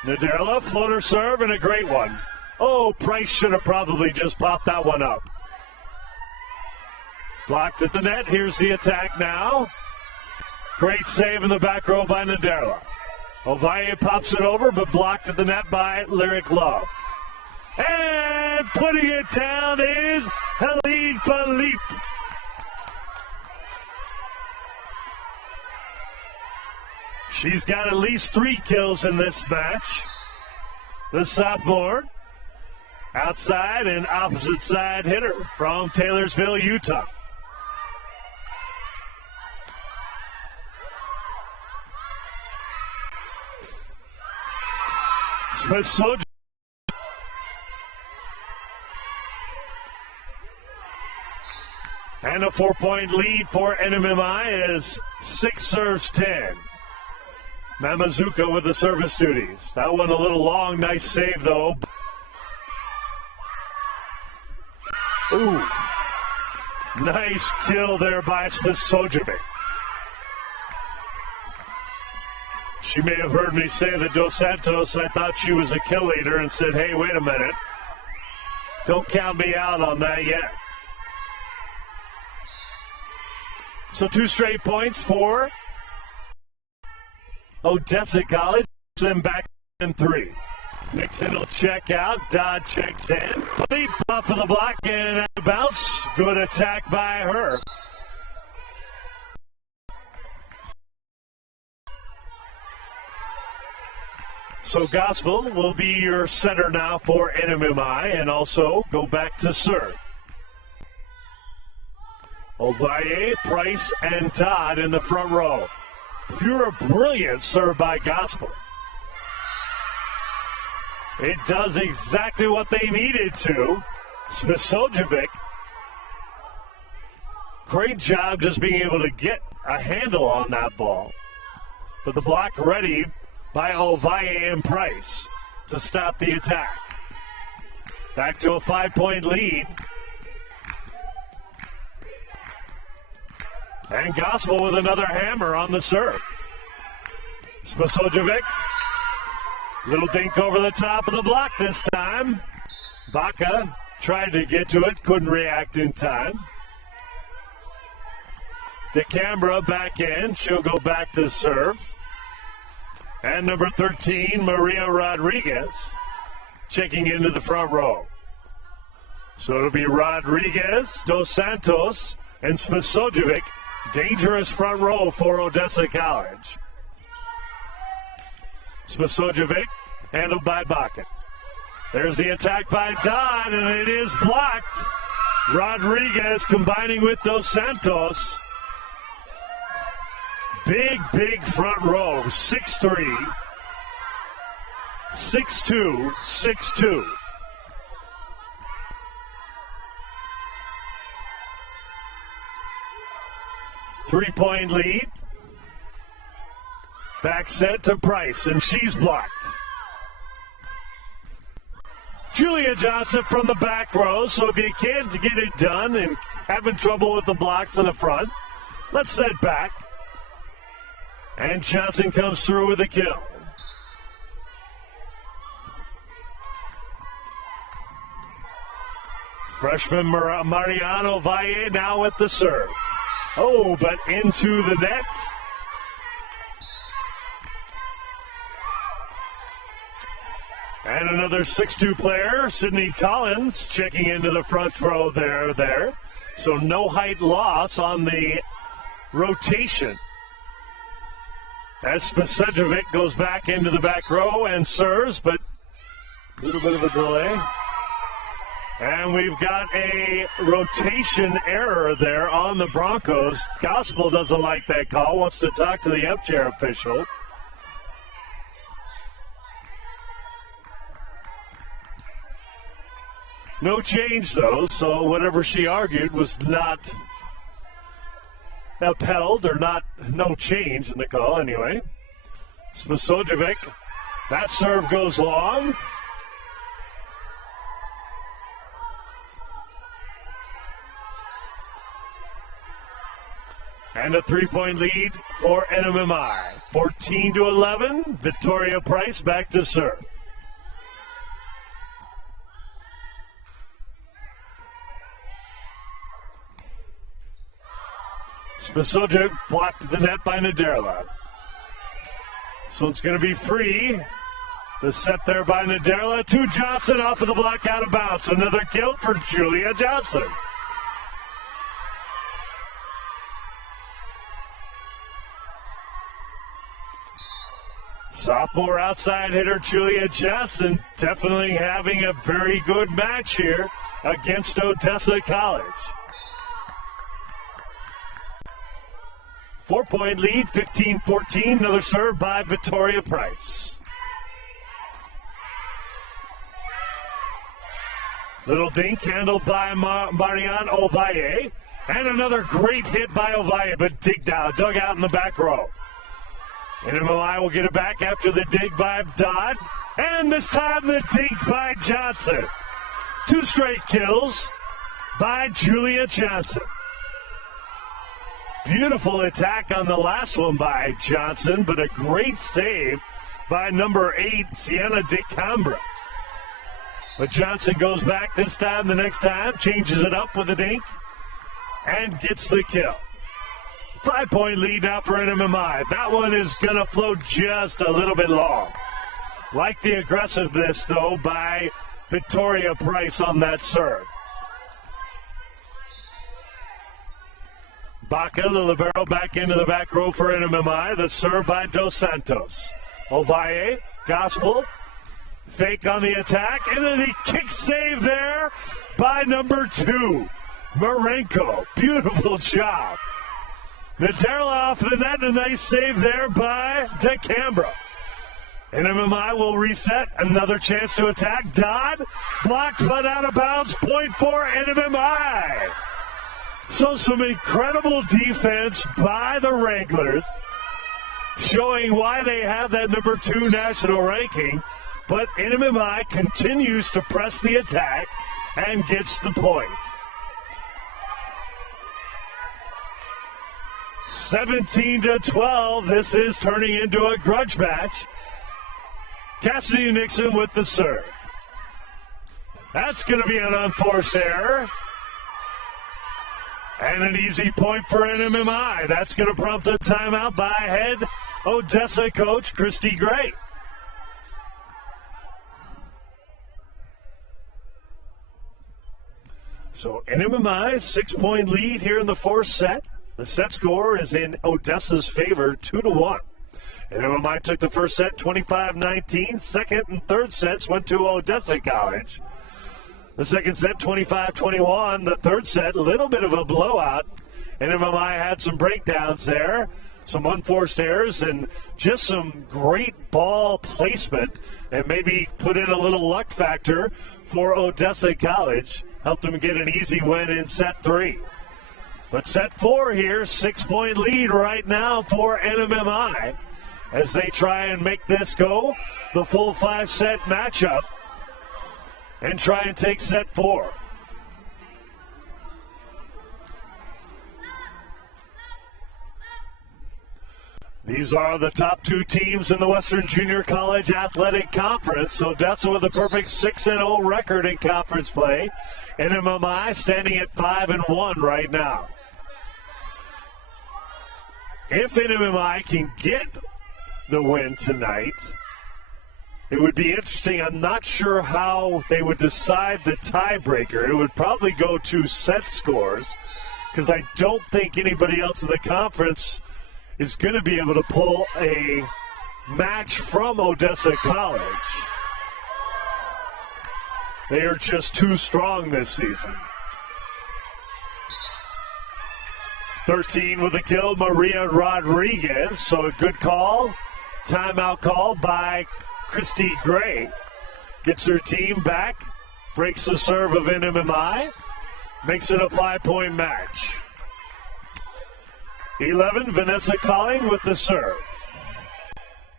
Naderla, floater serve, and a great one. Oh, Price should have probably just popped that one up. Blocked at the net. Here's the attack now. Great save in the back row by Naderla. Ovalle pops it over, but blocked at the net by Lyric Love. And putting it down is Helene Philippe. She's got at least 3 kills in this match. The sophomore, outside and opposite side hitter from Taylorsville, Utah. Spasojevic. And a 4-point lead for NMMI is 6 serves 10. Mamazuka with the service duties. That one a little long. Nice save, though. Ooh. Nice kill there by Spasojevic. She may have heard me say that Dos Santos, I thought she was a kill leader, and said, hey, wait a minute. Don't count me out on that yet. So 2 straight points for Odessa College, and back in 3. Nixon will check out. Dodd checks in. Leap off of the block and out of bounce. Good attack by her. So Gospel will be your center now for NMMI and also go back to serve. Ovalle, Price, and Todd in the front row. Pure brilliance served by Gospel. It does exactly what they needed to. Spisojevic, great job just being able to get a handle on that ball. But the block ready by Ovalle and Price to stop the attack. Back to a 5-point lead. And Gospel with another hammer on the serve. Spisojevic, little dink over the top of the block this time. Baca tried to get to it, couldn't react in time. DeCambra back in, she'll go back to serve. And number 13, Maria Rodriguez, checking into the front row. So it'll be Rodriguez, Dos Santos, and Spisojevic. Dangerous front row for Odessa College. Spisojevic, handled by Baca. There's the attack by Dodd, and it is blocked. Rodriguez combining with Dos Santos. Big front row, 6'3", 6'2", 6'2". Three-point lead. Back set to Price, and she's blocked. Julia Johnson from the back row, so if you can't get it done and having trouble with the blocks in the front, let's set back. And Johnson comes through with a kill. Freshman Mariano Valle now with the serve. Oh, but into the net. And another 6'2" player, Sydney Collins, checking into the front row there. So no height loss on the rotation. As Spisojevic goes back into the back row and serves, but a little bit of a delay. And we've got a rotation error there on the Broncos. Gospel doesn't like that call, wants to talk to the up chair official. No change, though, so whatever she argued was not upheld, or no change in the call anyway. Spisojevic, that serve goes long. And a 3-point lead for NMMI. 14-11, Victoria Price back to serve. Spisojevic blocked the net by Naderla. So it's going to be free. The set there by Naderla to Johnson off of the block, out of bounds. Another kill for Julia Johnson. Sophomore outside hitter Julia Johnson definitely having a very good match here against Odessa College. 4-point lead, 15-14. Another serve by Victoria Price. Little dink handled by Marianne Ovalle. And another great hit by Ovalle, but dug out in the back row. NMMI will get it back after the dig by Dodd. And this time the dig by Johnson. 2 straight kills by Julia Johnson. Beautiful attack on the last one by Johnson, but a great save by number 8, Sienna DeCambra. But Johnson goes back this time, the next time, changes it up with a dink, and gets the kill. 5-point lead now for NMMI. That one is going to float just a little bit long. Like the aggressiveness, though, by Victoria Price on that serve. Baca, the libero, back into the back row for NMMI. The serve by Dos Santos. Ovalle, Gospel, fake on the attack, and then the kick save there by number 2, Marenko. Beautiful job. Naderla off the net, a nice save there by DeCambra. NMMI will reset, another chance to attack. Dodd, blocked but out of bounds, point for NMMI. So some incredible defense by the Wranglers, showing why they have that number 2 national ranking. But NMMI continues to press the attack and gets the point. 17-12, this is turning into a grudge match. Cassidy Nixon with the serve. That's going to be an unforced error. And an easy point for NMMI. That's going to prompt a timeout by head Odessa coach Christy Gray. So NMMI's 6-point lead here in the fourth set. The set score is in Odessa's favor, 2-1. NMMI took the first set 25-19. Second and third sets went to Odessa College. The second set 25-21. The third set, a little bit of a blowout. NMMI had some breakdowns there, some unforced errors, and just some great ball placement, and maybe put in a little luck factor for Odessa College. Helped them get an easy win in set 3. But set 4 here, 6-point lead right now for NMMI as they try and make this go the full 5-set matchup and try and take set 4. These are the top 2 teams in the Western Junior College Athletic Conference. Odessa with a perfect 6-0 record in conference play. NMMI standing at 5-1 right now. If NMMI can get the win tonight, it would be interesting. I'm not sure how they would decide the tiebreaker. It would probably go to set scores, because I don't think anybody else in the conference is going to be able to pull a match from Odessa College. They are just too strong this season. 13 with a kill, Maria Rodriguez. So a good call. Timeout call by Christy Gray. Gets her team back. Breaks the serve of NMMI. Makes it a 5-point match. 11, Vanessa Colling with the serve.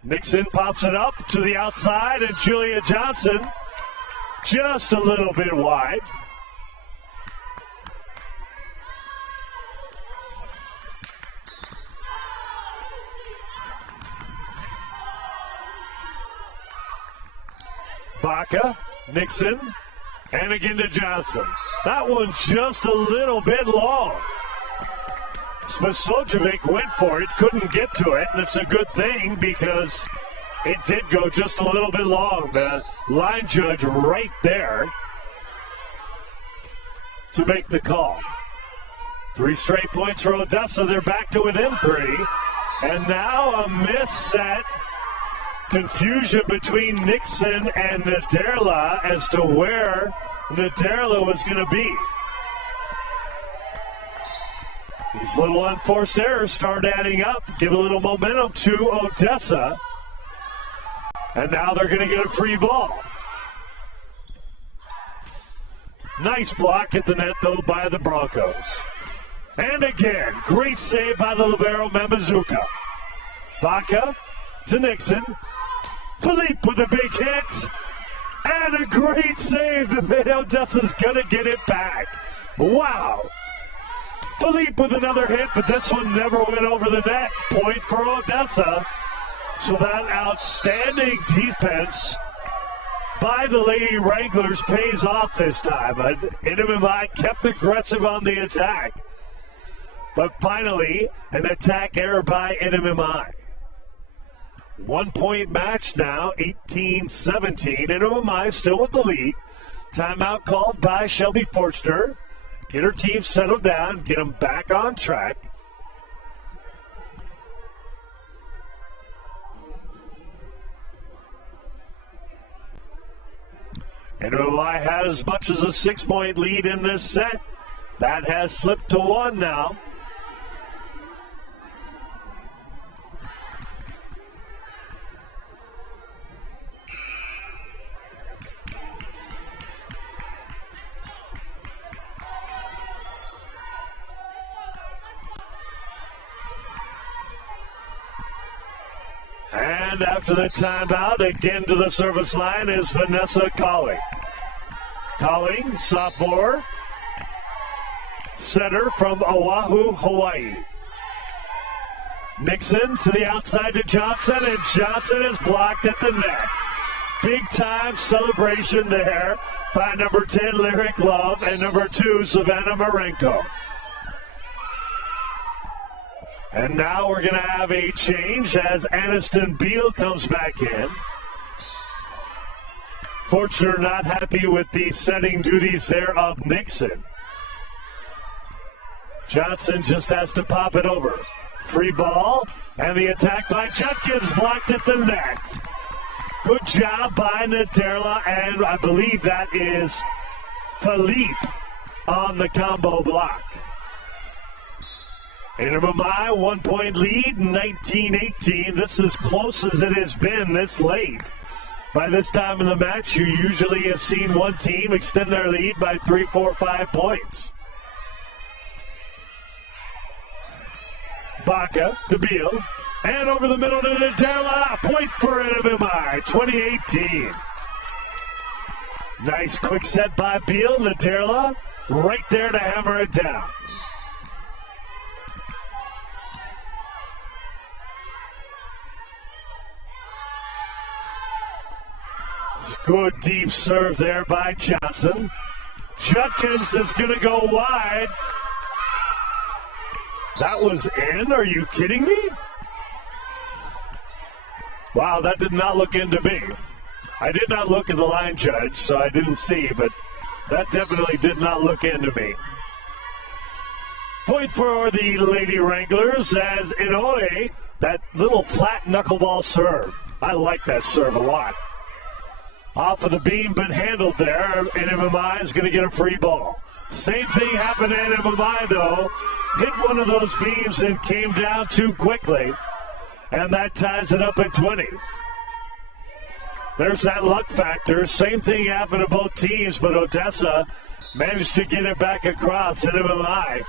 Nixon pops it up to the outside, and Julia Johnson just a little bit wide. Baca, Nixon, and again to Johnson. That one just a little bit long. Spasojevic went for it, couldn't get to it, and it's a good thing because it did go just a little bit long. The line judge right there to make the call. 3 straight points for Odessa. They're back to within 3. And now a miss set. Confusion between Nixon and Naderla as to where Naderla was going to be. These little unforced errors start adding up, give a little momentum to Odessa. And now they're going to get a free ball. Nice block at the net, though, by the Broncos. And again, great save by the libero, Mamazuka. Baca to Nixon. Philippe with a big hit. And a great save. The Odessa's going to get it back. Wow. Philippe with another hit, but this one never went over the net. Point for Odessa. So that outstanding defense by the Lady Wranglers pays off this time. NMMI kept aggressive on the attack. But finally, an attack error by NMMI. 1-point match now, 18-17. NMMI still with the lead. Timeout called by Shelby Forster. Get her team settled down, get them back on track. NMMI had as much as a 6-point lead in this set. That has slipped to 1 now. And after the timeout, again to the service line is Vanessa Calling. Calling, sophomore, setter from Oahu, Hawaii. Nixon to the outside to Johnson, and Johnson is blocked at the net. Big time celebration there by number 10, Lyric Love, and number 2, Savannah Marenko. And now we're going to have a change as Aniston Beal comes back in. Fortune not happy with the setting duties there of Nixon. Johnson just has to pop it over. Free ball, and the attack by Judkins blocked at the net. Good job by Naderla, and I believe that is Philippe on the combo block. NMMI 1-point lead, 19-18. This is as close as it has been this late. By this time in the match, you usually have seen one team extend their lead by 3, 4, 5 points. Baca to Beal, and over the middle to Naderla. Point for NMMI, 2018. Nice quick set by Beal. Naderla right there to hammer it down. Good deep serve there by Johnson. Judkins is going to go wide. That was in? Are you kidding me? Wow, that did not look in to me. I did not look at the line judge, so I didn't see, but that definitely did not look in to me. Point for the Lady Wranglers as Inoue, that little flat knuckleball serve. I like that serve a lot. Off of the beam, but handled there. NMMI is going to get a free ball. Same thing happened to NMMI, though. Hit one of those beams and came down too quickly. And that ties it up at 20s. There's that luck factor. Same thing happened to both teams, but Odessa managed to get it back across. NMMI,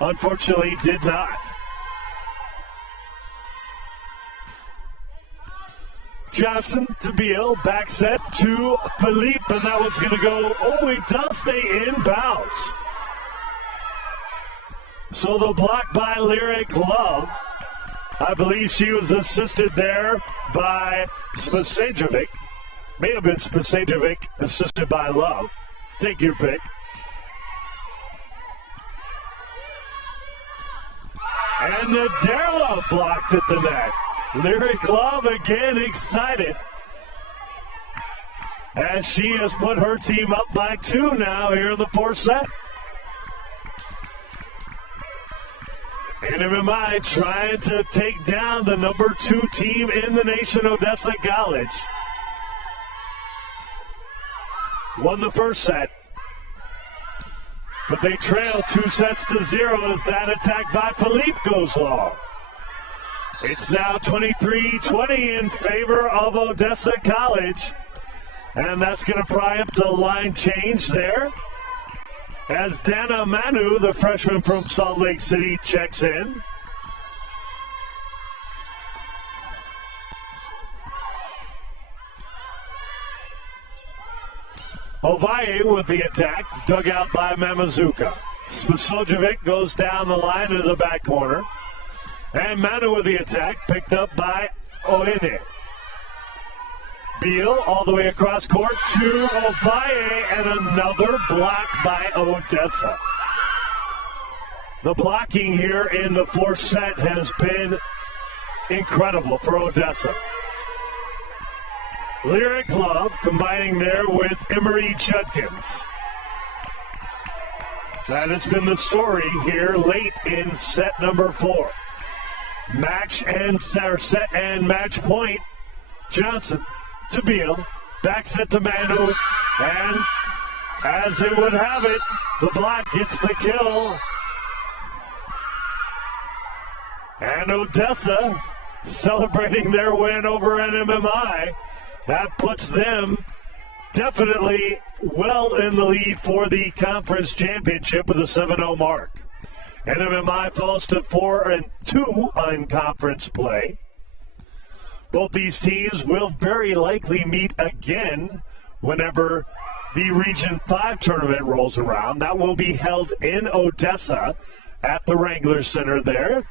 unfortunately, did not. Johnson to Beal, back set to Philippe, and that one's going to go, oh, it does stay in bounds. So the block by Lyric Love, I believe she was assisted there by Spasejovic. May have been Spasejovic assisted by Love. Take your pick. And Naderla blocked at the net. Lyric Love again excited as she has put her team up by 2 now here in the 4th set. NMMI trying to take down the number 2 team in the nation, Odessa College. Won the 1st set, but they trail 2-0 as that attack by Philippe goes long. It's now 23-20 in favor of Odessa College. And that's going to pry up the line change there. As Dana Manu, the freshman from Salt Lake City, checks in. Ovalle with the attack, dug out by Mamazuka. Spasojevic goes down the line to the back corner. And Manu with the attack, picked up by Oene. Beal all the way across court to Ovalle, and another block by Odessa. The blocking here in the 4th set has been incredible for Odessa. Lyric Love combining there with Emery Judkins. That has been the story here late in set number 4. Set and match point. Johnson to Beal. Back set to Manu. And as it would have it, the block gets the kill. And Odessa celebrating their win over NMMI. That puts them definitely well in the lead for the conference championship with a 7-0 mark. NMMI falls to 4-2 in conference play. Both these teams will very likely meet again whenever the Region 5 tournament rolls around. That will be held in Odessa at the Wrangler Center there.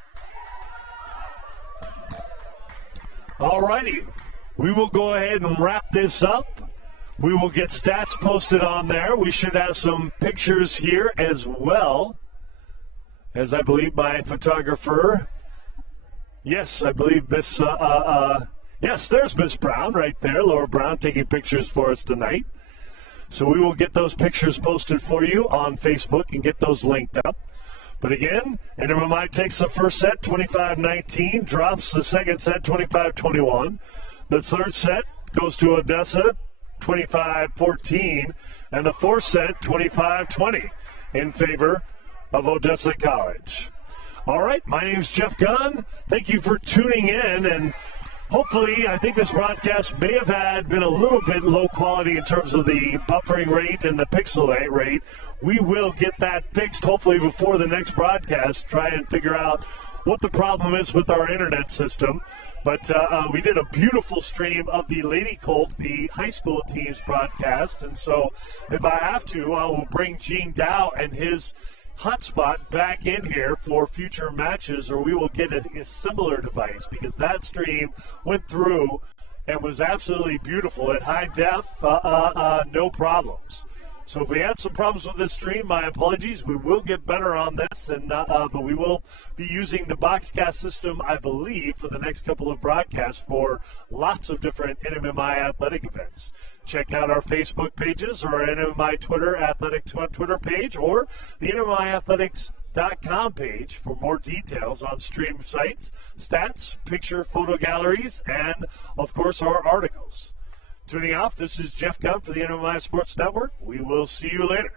All righty, we will go ahead and wrap this up. We will get stats posted on there. We should have some pictures here as well, as I believe my photographer. Yes, I believe Miss. Yes, there's Miss Brown right there, Laura Brown, taking pictures for us tonight. So we will get those pictures posted for you on Facebook and get those linked up. But again, NMMI takes the first set 25-19, drops the second set 25-21. The third set goes to Odessa 25-14, and the fourth set 25-20 in favor of Odessa College. All right, my name's Jeff Gunn. Thank you for tuning in, and hopefully, I think this broadcast may have been a little bit low quality in terms of the buffering rate and the pixel rate. We will get that fixed hopefully before the next broadcast, try and figure out what the problem is with our internet system. But we did a beautiful stream of the Lady Colt, the high school team's broadcast. And so if I have to, I will bring Gene Dow and his hotspot back in here for future matches, or we will get a similar device, because that stream went through and was absolutely beautiful at high def, no problems. So if we had some problems with this stream, my apologies. We will get better on this, and but we will be using the Boxcast system, I believe, for the next couple of broadcasts for lots of different NMMI athletic events. Check out our Facebook pages or our NMMI Twitter page, or the NMMIathletics.com page for more details on stream sites, stats, picture, photo galleries, and, of course, our articles. Tuning off, this is Jeff Gunn for the NMMI Sports Network. We will see you later.